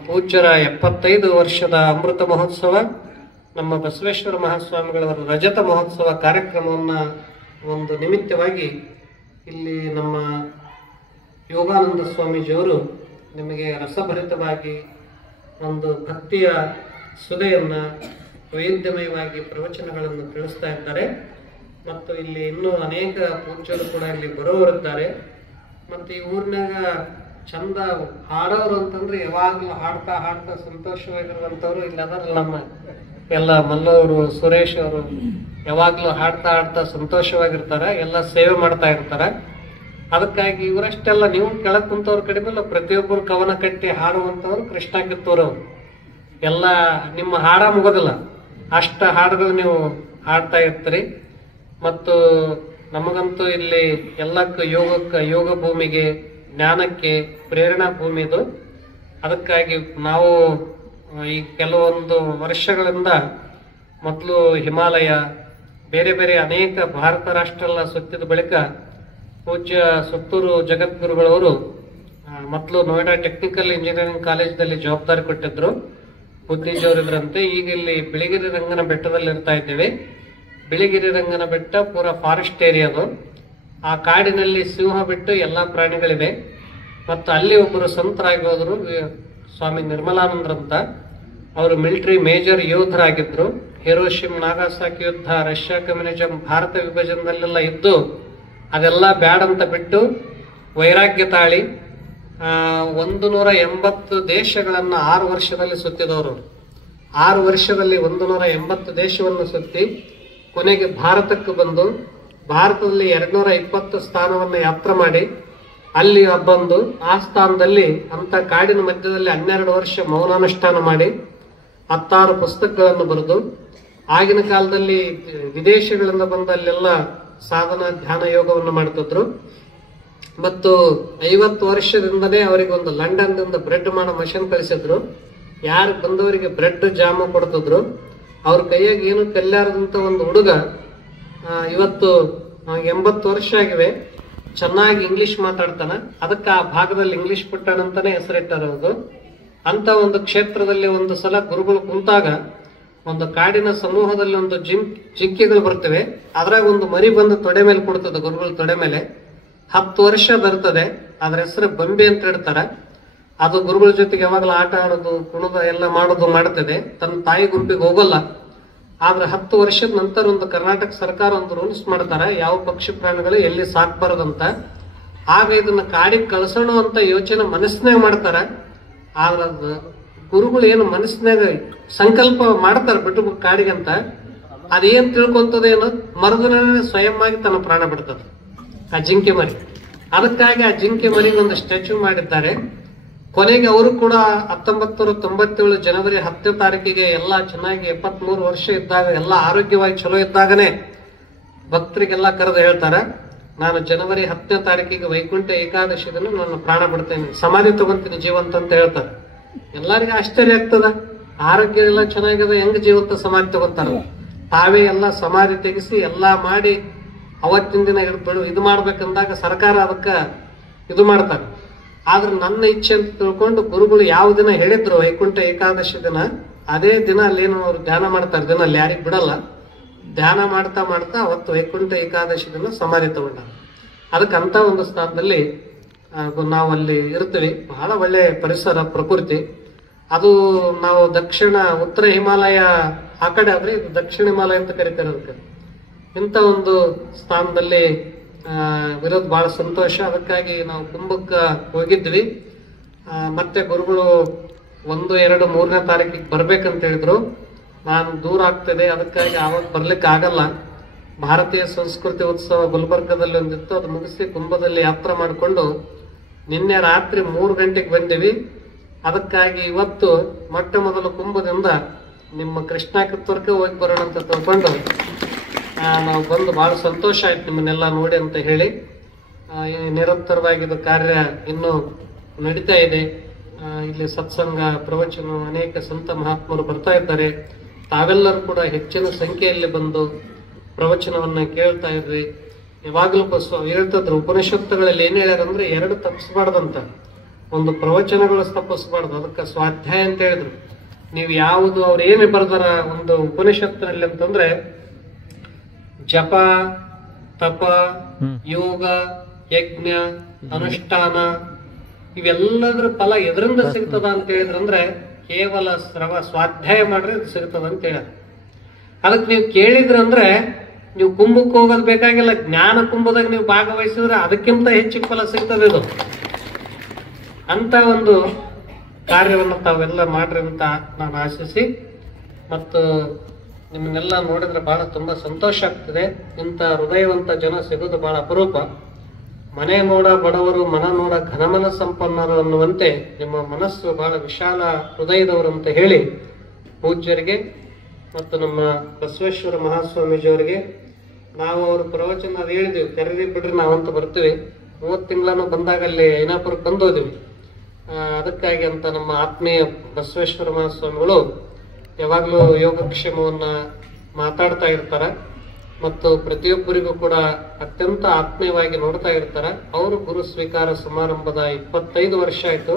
ಪೂಜ್ಯರ 75 ವರ್ಷದ ಅಮೃತ ಮಹೋತ್ಸವ, ನಮ್ಮ ಬಸವೇಶ್ವರ ಮಹಾಸ್ವಾಮಿಗಳವರ ರಜತ ಮಹೋತ್ಸವ ಕಾರ್ಯಕ್ರಮವನ್ನ ಒಂದು ನಿಮಿತ್ತವಾಗಿ ಇಲ್ಲಿ ನಮ್ಮ ಯೋಗಾನಂದ ಸ್ವಾಮೀಜಿಯವರು ನಿಮಗೆ ರಸಭರಿತವಾಗಿ ಒಂದು ಭಕ್ತಿಯ ಸುಧೆಯನ್ನ ವೈವಿಧ್ಯಮಯವಾಗಿ ಪ್ರವಚನಗಳನ್ನು ತಿಳಿಸ್ತಾ ಇದ್ದಾರೆ. ಮತ್ತು ಇಲ್ಲಿ ಇನ್ನೂ ಅನೇಕ ಪೂಜ್ಯರು ಕೂಡ ಇಲ್ಲಿ ಬರೋವರಿದ್ದಾರೆ. ಮತ್ತು ಈ ಊರಿನಾಗ ಚಂದ ಹಾಡೋರು ಅಂತಂದ್ರೆ ಯಾವಾಗಲೂ ಹಾಡ್ತಾ ಸಂತೋಷವಾಗಿರುವಂತವ್ರು ಇಲ್ಲಿ ಅದರಲ್ಲ. ನಮ್ಮ ಎಲ್ಲ ಮಲ್ಲವರು, ಸುರೇಶ್ ಅವರು ಯಾವಾಗ್ಲೂ ಹಾಡ್ತಾ ಹಾಡ್ತಾ ಸಂತೋಷವಾಗಿರ್ತಾರೆ, ಎಲ್ಲ ಸೇವೆ ಮಾಡ್ತಾ ಇರ್ತಾರೆ. ಅದಕ್ಕಾಗಿ ಇವರಷ್ಟೆಲ್ಲ ನೀವು ಕೆಳಗ್ ಕುಂತವ್ರ ಕಡಿಮೆ ಇಲ್ಲ, ಪ್ರತಿಯೊಬ್ಬರು ಕವನ ಕಟ್ಟಿ ಹಾಡುವಂತವ್ರು ಕೃಷ್ಣ ಕಿತ್ತೂರವ್ರು. ಎಲ್ಲ ನಿಮ್ಮ ಹಾಡ ಮುಗೋದಿಲ್ಲ, ಅಷ್ಟ ಹಾಡುಗಳು ನೀವು ಹಾಡ್ತಾ ಇರ್ತೀರಿ. ಮತ್ತು ನಮಗಂತೂ ಇಲ್ಲಿ ಎಲ್ಲಕ್ಕೂ ಯೋಗ ಭೂಮಿಗೆ, ಜ್ಞಾನಕ್ಕೆ ಪ್ರೇರಣಾ ಭೂಮಿ ಇದು. ಅದಕ್ಕಾಗಿ ನಾವು ಈ ಕೆಲವೊಂದು ವರ್ಷಗಳಿಂದ ಮೊದಲು ಹಿಮಾಲಯ, ಬೇರೆ ಬೇರೆ ಅನೇಕ ಭಾರತ ರಾಷ್ಟ್ರ ಎಲ್ಲ ಸುತ್ತಿದ ಬಳಿಕ ಪೂಜ್ಯ ಸುತ್ತೂರು ಜಗದ್ಗುರುಗಳವರು ಮೊದಲು ನೋಯ್ಡಾ ಟೆಕ್ನಿಕಲ್ ಇಂಜಿನಿಯರಿಂಗ್ ಕಾಲೇಜ್ದಲ್ಲಿ ಜವಾಬ್ದಾರಿ ಕೊಟ್ಟಿದ್ರು, ಬುದ್ಧಿಜೀವರಿದ್ರಂತೆ. ಈಗ ಇಲ್ಲಿ ಬಿಳಿಗಿರಿ ರಂಗನ ಬೆಟ್ಟದಲ್ಲಿ ಇರ್ತಾ ಇದ್ದೇವೆ. ಬಿಳಿಗಿರಿ ರಂಗನ ಬೆಟ್ಟ ಪೂರಾ ಫಾರೆಸ್ಟ್ ಏರಿಯಾ ಅದು. ಆ ಕಾಡಿನಲ್ಲಿ ಸಿಂಹ ಬಿಟ್ಟು ಎಲ್ಲಾ ಪ್ರಾಣಿಗಳಿವೆ. ಮತ್ತು ಅಲ್ಲಿ ಒಬ್ಬರು ಸಂತರಾಗಿ ಹೋದ್ರು, ಸ್ವಾಮಿ ನಿರ್ಮಲಾನಂದ್ರಂತ. ಅವರು ಮಿಲಿಟರಿ ಮೇಜರ್ ಯೋಧರಾಗಿದ್ರು. ಹಿರೋಶಿಮ್, ನಾಗಾಸಾಕಿ ಯುದ್ಧ, ರಷ್ಯಾ ಕಮ್ಯುನಿಸಂ, ಭಾರತ ವಿಭಜನದಲ್ಲೆಲ್ಲ ಇದ್ದು ಅದೆಲ್ಲ ಬ್ಯಾಡಂತ ಬಿಟ್ಟು ವೈರಾಗ್ಯ ತಾಳಿ 180 ದೇಶಗಳನ್ನ 6 ವರ್ಷದಲ್ಲಿ ಸುತ್ತಿದವರು. 6 ವರ್ಷದಲ್ಲಿ 180 ದೇಶವನ್ನು ಸುತ್ತಿ ಕೊನೆಗೆ ಭಾರತಕ್ಕೆ ಬಂದು ಭಾರತದಲ್ಲಿ 220 ಸ್ಥಾನವನ್ನು ಯಾತ್ರೆ ಮಾಡಿ ಅಲ್ಲಿ ಬಂದು ಆ ಸ್ಥಾನದಲ್ಲಿ ಅಂತ ಕಾಡಿನ ಮಧ್ಯದಲ್ಲಿ 12 ವರ್ಷ ಮೌನಾನುಷ್ಠಾನ ಮಾಡಿ 16 ಪುಸ್ತಕಗಳನ್ನು ಬರೆದು ಆಗಿನ ಕಾಲದಲ್ಲಿ ವಿದೇಶಗಳಿಂದ ಬಂದ ಅಲ್ಲೆಲ್ಲ ಸಾಧನ ಧ್ಯಾನ ಯೋಗವನ್ನು ಮಾಡ್ತಿದ್ರು. ಮತ್ತು 50 ವರ್ಷದಿಂದನೇ ಅವರಿಗೆ ಒಂದು ಲಂಡನ್ನಿಂದ ಬ್ರೆಡ್ ಮಾಡೋ ಮಷಿನ್ ಕಳಿಸಿದ್ರು. ಯಾರು ಬಂದವರಿಗೆ ಬ್ರೆಡ್ ಜಾಮು ಕೊಡ್ತಿದ್ರು. ಅವ್ರ ಕೈಯಾಗ ಏನು ಕಲ್ಯಾರದಂತ ಒಂದು ಹುಡುಗ ಇವತ್ತು 80 ವರ್ಷ ಆಗಿವೆ, ಚೆನ್ನಾಗಿ ಇಂಗ್ಲಿಷ್ ಮಾತಾಡ್ತಾನ. ಅದಕ್ಕೆ ಆ ಭಾಗದಲ್ಲಿ ಇಂಗ್ಲಿಷ್ ಪಟ್ಟಣ ಅಂತಾನೆ ಹೆಸರಿಟ್ಟಿರೋದು. ಅಂತ ಒಂದು ಕ್ಷೇತ್ರದಲ್ಲಿ ಒಂದು ಸಲ ಗುರುಗಳು ಕುಂತಾಗ ಒಂದು ಕಾಡಿನ ಸಮೂಹದಲ್ಲಿ ಒಂದು ಜಿಂಕೆಗಳು ಬರ್ತವೆ. ಅದ್ರಾಗ ಒಂದು ಮರಿ ಬಂದು ತೊಡೆ ಮೇಲೆ ಕೊಡ್ತದೆ, ಗುರುಗಳ ತೊಡೆ ಮೇಲೆ. 10 ವರ್ಷ ಬರ್ತದೆ. ಅದ್ರ ಹೆಸರು ಬಂಬಿ ಅಂತ ಇಡ್ತಾರ. ಅದು ಗುರುಗಳ ಜೊತೆಗೆ ಯಾವಾಗಲೂ ಆಟ ಆಡೋದು, ಕುಣದ ಎಲ್ಲ ಮಾಡೋದು ಮಾಡ್ತದೆ. ತನ್ನ ತಾಯಿ ಗುಂಪಿಗೆ ಹೋಗಲ್ಲ. ಆದ್ರೆ 10 ವರ್ಷದ ನಂತರ ಒಂದು ಕರ್ನಾಟಕ ಸರ್ಕಾರ ಒಂದು ರೂಲ್ಸ್ ಮಾಡ್ತಾರ, ಯಾವ ಪಕ್ಷಿ ಪ್ರಾಣಿಗಳು ಎಲ್ಲಿ ಸಾಕ್ಬಾರದಂತ. ಆಗ ಇದನ್ನ ಕಾಡಿಗೆ ಕಳ್ಸೋಣ ಅಂತ ಯೋಚನೆ ಮನಸ್ಸಿನಾಗ ಮಾಡ್ತಾರ. ಆದ್ರ ಗುರುಗಳು ಏನು ಮನಸ್ಸಿನಾಗ ಸಂಕಲ್ಪ ಮಾಡ್ತಾರ ಬಿಟ್ಟು ಕಾಡಿಗೆ ಅಂತ, ಅದೇನ್ ತಿಳ್ಕೊಂತದೇನೋ ಮರದನೇ ಸ್ವಯಂ ಆಗಿ ತನ್ನ ಪ್ರಾಣ ಬಿಡ್ತದೆ ಆ ಜಿಂಕೆ ಮರಿ. ಅದಕ್ಕಾಗಿ ಆ ಜಿಂಕೆ ಮರಿಗೆ ಒಂದು ಸ್ಟ್ಯಾಚ್ಯೂ ಮಾಡಿದ್ದಾರೆ. ಕೊನೆಗೆ ಅವರು ಕೂಡ 1997 ಜನವರಿ 10ನೇ ತಾರೀಕಿಗೆ ಎಲ್ಲ ಚೆನ್ನಾಗಿ 73 ವರ್ಷ ಇದ್ದಾಗ ಎಲ್ಲ ಆರೋಗ್ಯವಾಗಿ ಚಲೋ ಇದ್ದಾಗನೇ ಭಕ್ತರಿಗೆಲ್ಲ ಕರೆದು ಹೇಳ್ತಾರ, ನಾನು ಜನವರಿ 10ನೇ ತಾರೀಕಿಗೆ ವೈಕುಂಠ ಏಕಾದಶಿ ದಿನ ನಾನು ಪ್ರಾಣ ಬಿಡ್ತೇನೆ, ಸಮಾಧಿ ತಗೊಂತೀನಿ ಜೀವಂತ ಅಂತ ಹೇಳ್ತಾರೆ. ಎಲ್ಲರಿಗೂ ಆಶ್ಚರ್ಯ ಆಗ್ತದ, ಆರೋಗ್ಯ ಎಲ್ಲ ಚೆನ್ನಾಗಿದೆ, ಹೆಂಗ್ ಜೀವಂತ ಸಮಾಧಿ ತಗೊಂತಾರ. ತಾವೇ ಎಲ್ಲ ಸಮಾಧಿ ತೆಗಿಸಿ ಎಲ್ಲಾ ಮಾಡಿ ಅವತ್ತಿನ ದಿನ ಇದು ಮಾಡ್ಬೇಕಂದಾಗ ಸರ್ಕಾರ ಅದಕ್ಕ ಇದು ಮಾಡ್ತಾರೆ. ಆದ್ರೆ ನನ್ನ ಇಚ್ಛೆ ಅಂತ ತಿಳ್ಕೊಂಡು ಗುರುಗಳು ಯಾವ ದಿನ ಹೇಳಿದ್ರು ವೈಕುಂಠ ಏಕಾದಶಿ ದಿನ, ಅದೇ ದಿನ ಅಲ್ಲೇನು ಅವ್ರು ಧ್ಯಾನ ಮಾಡ್ತಾರೆ. ದಿನ ಅಲ್ಲಿ ಯಾರಿಗ್ ಬಿಡಲ್ಲ, ಧ್ಯಾನ ಮಾಡ್ತಾ ಮಾಡ್ತಾ ಅವತ್ತು ವೈಕುಂಠ ಏಕಾದಶಿ ದಿನ ಸಮಾಧಿ ತಗೊಂಡ. ಅದಕ್ಕಂತ ಒಂದು ಸ್ಥಾನದಲ್ಲಿ ನಾವು ಅಲ್ಲಿ ಇರ್ತೀವಿ. ಬಹಳ ಒಳ್ಳೆ ಪರಿಸರ, ಪ್ರಕೃತಿ. ಅದು ನಾವು ಉತ್ತರ ಹಿಮಾಲಯ ಆ ಕಡೆ ಆದ್ರೆ ಇದು ದಕ್ಷಿಣ ಹಿಮಾಲಯ ಅಂತ ಕರೀತಾರೆ ಅದಕ್ಕೆ. ಇಂಥ ಒಂದು ಸ್ಥಾನದಲ್ಲಿ ಇರೋದು ಬಹಳ ಸಂತೋಷ. ಅದಕ್ಕಾಗಿ ನಾವು ಕುಂಭಕ್ಕೆ ಹೋಗಿದ್ವಿ. ಮತ್ತೆ ಗುರುಗಳು 1, 2, 3ನೇ ತಾರೀಕಿಗೆ ಬರ್ಬೇಕಂತ ಹೇಳಿದ್ರು. ನಾನು ದೂರ ಆಗ್ತದೆ, ಅದಕ್ಕಾಗಿ ಆವಾಗ ಬರ್ಲಿಕ್ಕೆ ಆಗಲ್ಲ. ಭಾರತೀಯ ಸಂಸ್ಕೃತಿ ಉತ್ಸವ ಗುಲ್ಬರ್ಗದಲ್ಲಿ ಒಂದಿತ್ತು, ಅದು ಮುಗಿಸಿ ಕುಂಭದಲ್ಲಿ ಯಾತ್ರೆ ಮಾಡಿಕೊಂಡು ನಿನ್ನೆ ರಾತ್ರಿ 3 ಗಂಟೆಗೆ ಬಂದಿವಿ. ಅದಕ್ಕಾಗಿ ಇವತ್ತು ಮೊಟ್ಟ ಮೊದಲು ಕುಂಭದಿಂದ ನಿಮ್ಮ ಕೃಷ್ಣ ಕಿತ್ತೂರ್ಗೆ ಹೋಗಿ ಬರೋಣ ಅಂತ ತಿಳ್ಕೊಂಡು ನಾವು ಬಂದು ಬಹಳ ಸಂತೋಷ ಆಯ್ತು ನಿಮ್ಮನ್ನೆಲ್ಲ ನೋಡಿ ಅಂತ ಹೇಳಿ. ನಿರಂತರವಾಗಿ ಇದು ಕಾರ್ಯ ಇನ್ನೂ ನಡೀತಾ ಇದೆ. ಇಲ್ಲಿ ಸತ್ಸಂಗ, ಪ್ರವಚನ, ಅನೇಕ ಸಂತ ಮಹಾತ್ಮರು ಬರ್ತಾ ಇದ್ದಾರೆ. ತಾವೆಲ್ಲರೂ ಕೂಡ ಹೆಚ್ಚಿನ ಸಂಖ್ಯೆಯಲ್ಲಿ ಬಂದು ಪ್ರವಚನವನ್ನ ಕೇಳ್ತಾ ಇದ್ರಿ. ಯಾವಾಗಲೂ ಹೇಳ್ತಿದ್ರು ಉಪನಿಷತ್ತುಗಳಲ್ಲಿ ಏನ್ ಹೇಳ್ಯಾರಂದ್ರೆ 2 ತಪ್ಪಿಸಬಾರ್ದಂತ. ಒಂದು ಪ್ರವಚನಗಳು ತಪ್ಪಿಸಬಾರ್ದು, ಅದಕ್ಕೆ ಸ್ವಾಧ್ಯಾಯ ಅಂತ ಹೇಳಿದ್ರು. ನೀವು ಯಾವುದು ಅವ್ರು ಏನೇ ಬರ್ದಾರ ಒಂದು ಉಪನಿಷತ್ತಿನಲ್ಲಿ ಅಂತಂದ್ರೆ ಜಪ, ತಪ, ಯೋಗ, ಯಜ್ಞ, ಅನುಷ್ಠಾನ ಇವೆಲ್ಲದ್ರ ಫಲ ಎದರಿಂದ ಸಿಗ್ತದ ಅಂತ ಹೇಳಿದ್ರಂದ್ರೆ ಕೇವಲ ಸ್ವಾಧ್ಯಾಯ ಮಾಡ್ರೆ ಇದು ಸಿಗ್ತದ ಅಂತ ಹೇಳ. ಅದಕ್ಕೆ ನೀವು ಕೇಳಿದ್ರಂದ್ರೆ ನೀವು ಕುಂಭಕ್ಕೆ ಹೋಗೋದು ಬೇಕಾಗಿಲ್ಲ, ಜ್ಞಾನ ಕುಂಭದಾಗ ನೀವು ಭಾಗವಹಿಸಿದ್ರೆ ಅದಕ್ಕಿಂತ ಹೆಚ್ಚು ಫಲ ಸಿಗ್ತದೆ. ಇದು ಅಂತ ಒಂದು ಕಾರ್ಯವನ್ನು ತಾವೆಲ್ಲ ಮಾಡ್ರಿ ಅಂತ ನಾನು ಆಶಿಸಿ ಮತ್ತು ನಿಮ್ಮನ್ನೆಲ್ಲ ನೋಡಿದ್ರೆ ಬಹಳ ತುಂಬಾ ಸಂತೋಷ ಆಗ್ತದೆ. ಇಂಥ ಹೃದಯವಂತ ಜನ ಸಿಗೋದು ಬಹಳ ಅಪರೂಪ. ಮನೆ ನೋಡ ಬಡವರು, ಮನ ನೋಡ ಘನಮನ ಸಂಪನ್ನರು ಅನ್ನುವಂತೆ ನಿಮ್ಮ ಮನಸ್ಸು ಬಹಳ ವಿಶಾಲ ಹೃದಯದವರು ಅಂತ ಹೇಳಿ ಪೂಜ್ಯರಿಗೆ ಮತ್ತು ನಮ್ಮ ಬಸವೇಶ್ವರ ಮಹಾಸ್ವಾಮೀಜಿಯವರಿಗೆ ನಾವು ಅವ್ರ ಪ್ರವಚನ ಅದು ಹೇಳಿದ್ವಿ, ಕರೀರಿ ಬಿಡ್ರಿ ನಾವಂತ ಬರ್ತೀವಿ. 30 ತಿಂಗಳನ್ನು ಬಂದಾಗ ಅಲ್ಲಿ ಐನಾಪುರಕ್ಕೆ ಬಂದೋದಿವಿ. ಅದಕ್ಕಾಗಿ ಅಂತ ನಮ್ಮ ಆತ್ಮೀಯ ಬಸವೇಶ್ವರ ಮಹಾಸ್ವಾಮಿಗಳು ಯಾವಾಗಲೂ ಯೋಗಕ್ಷೇಮವನ್ನ ಮಾತಾಡ್ತಾ ಇರ್ತಾರ ಮತ್ತು ಪ್ರತಿಯೊಬ್ಬರಿಗೂ ಕೂಡ ಅತ್ಯಂತ ಆತ್ಮೀಯವಾಗಿ ನೋಡ್ತಾ ಇರ್ತಾರ. ಅವರು ಗುರು ಸ್ವೀಕಾರ ಸಮಾರಂಭದ 25 ವರ್ಷ ಆಯ್ತು.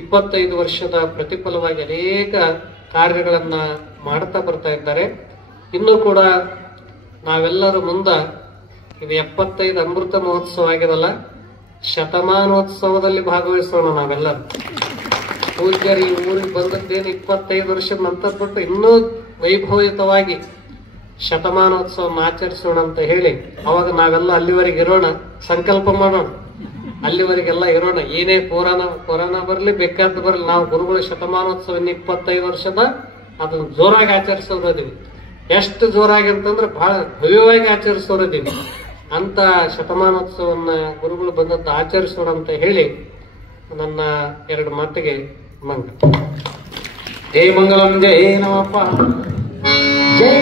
25 ವರ್ಷದ ಪ್ರತಿಫಲವಾಗಿ ಅನೇಕ ಕಾರ್ಯಗಳನ್ನ ಮಾಡ್ತಾ ಬರ್ತಾ ಇದ್ದಾರೆ. ಇನ್ನೂ ಕೂಡ ನಾವೆಲ್ಲರೂ ಮುಂದ ಇದು 75 ಅಮೃತ ಮಹೋತ್ಸವ ಆಗಿದಲ್ಲ, ಶತಮಾನೋತ್ಸವದಲ್ಲಿ ಭಾಗವಹಿಸೋಣ ನಾವೆಲ್ಲರೂ. ಪೂಜ್ಯರು ಈ ಊರಿಗೆ ಬಂದದ್ದೇನು 25 ವರ್ಷದ ನಂತರ ಬಿಟ್ಟು ಇನ್ನೂ ವೈಭವಯುತವಾಗಿ ಶತಮಾನೋತ್ಸವ ಆಚರಿಸೋಣ ಅಂತ ಹೇಳಿ ಅವಾಗ ನಾವೆಲ್ಲ ಅಲ್ಲಿವರೆಗೆ ಇರೋಣ, ಸಂಕಲ್ಪ ಮಾಡೋಣ. ಅಲ್ಲಿವರೆಗೆಲ್ಲ ಇರೋಣ. ಏನೇ ಕೊರೋನಾ ಬರಲಿ, ಬೇಕಾದ್ದು ಬರಲಿ, ನಾವು ಗುರುಗಳ ಶತಮಾನೋತ್ಸವ 25 ವರ್ಷದ ಅದನ್ನ ಜೋರಾಗಿ ಆಚರಿಸೋರದೀವಿ. ಎಷ್ಟು ಜೋರಾಗಿ ಅಂತಂದ್ರೆ ಬಹಳ ಭವ್ಯವಾಗಿ ಆಚರಿಸೋರದೀವಿ. ಅಂತ ಶತಮಾನೋತ್ಸವನ್ನ ಗುರುಗಳು ಬಂದದ್ದು ಆಚರಿಸೋಣ ಅಂತ ಹೇಳಿ ನನ್ನ 2 ಮಾತಿಗೆ ಮಂಗ. ಜೈ ಮಂಗಲಂ, ಜೈ ನಮಪ್ಪ, ಜೈ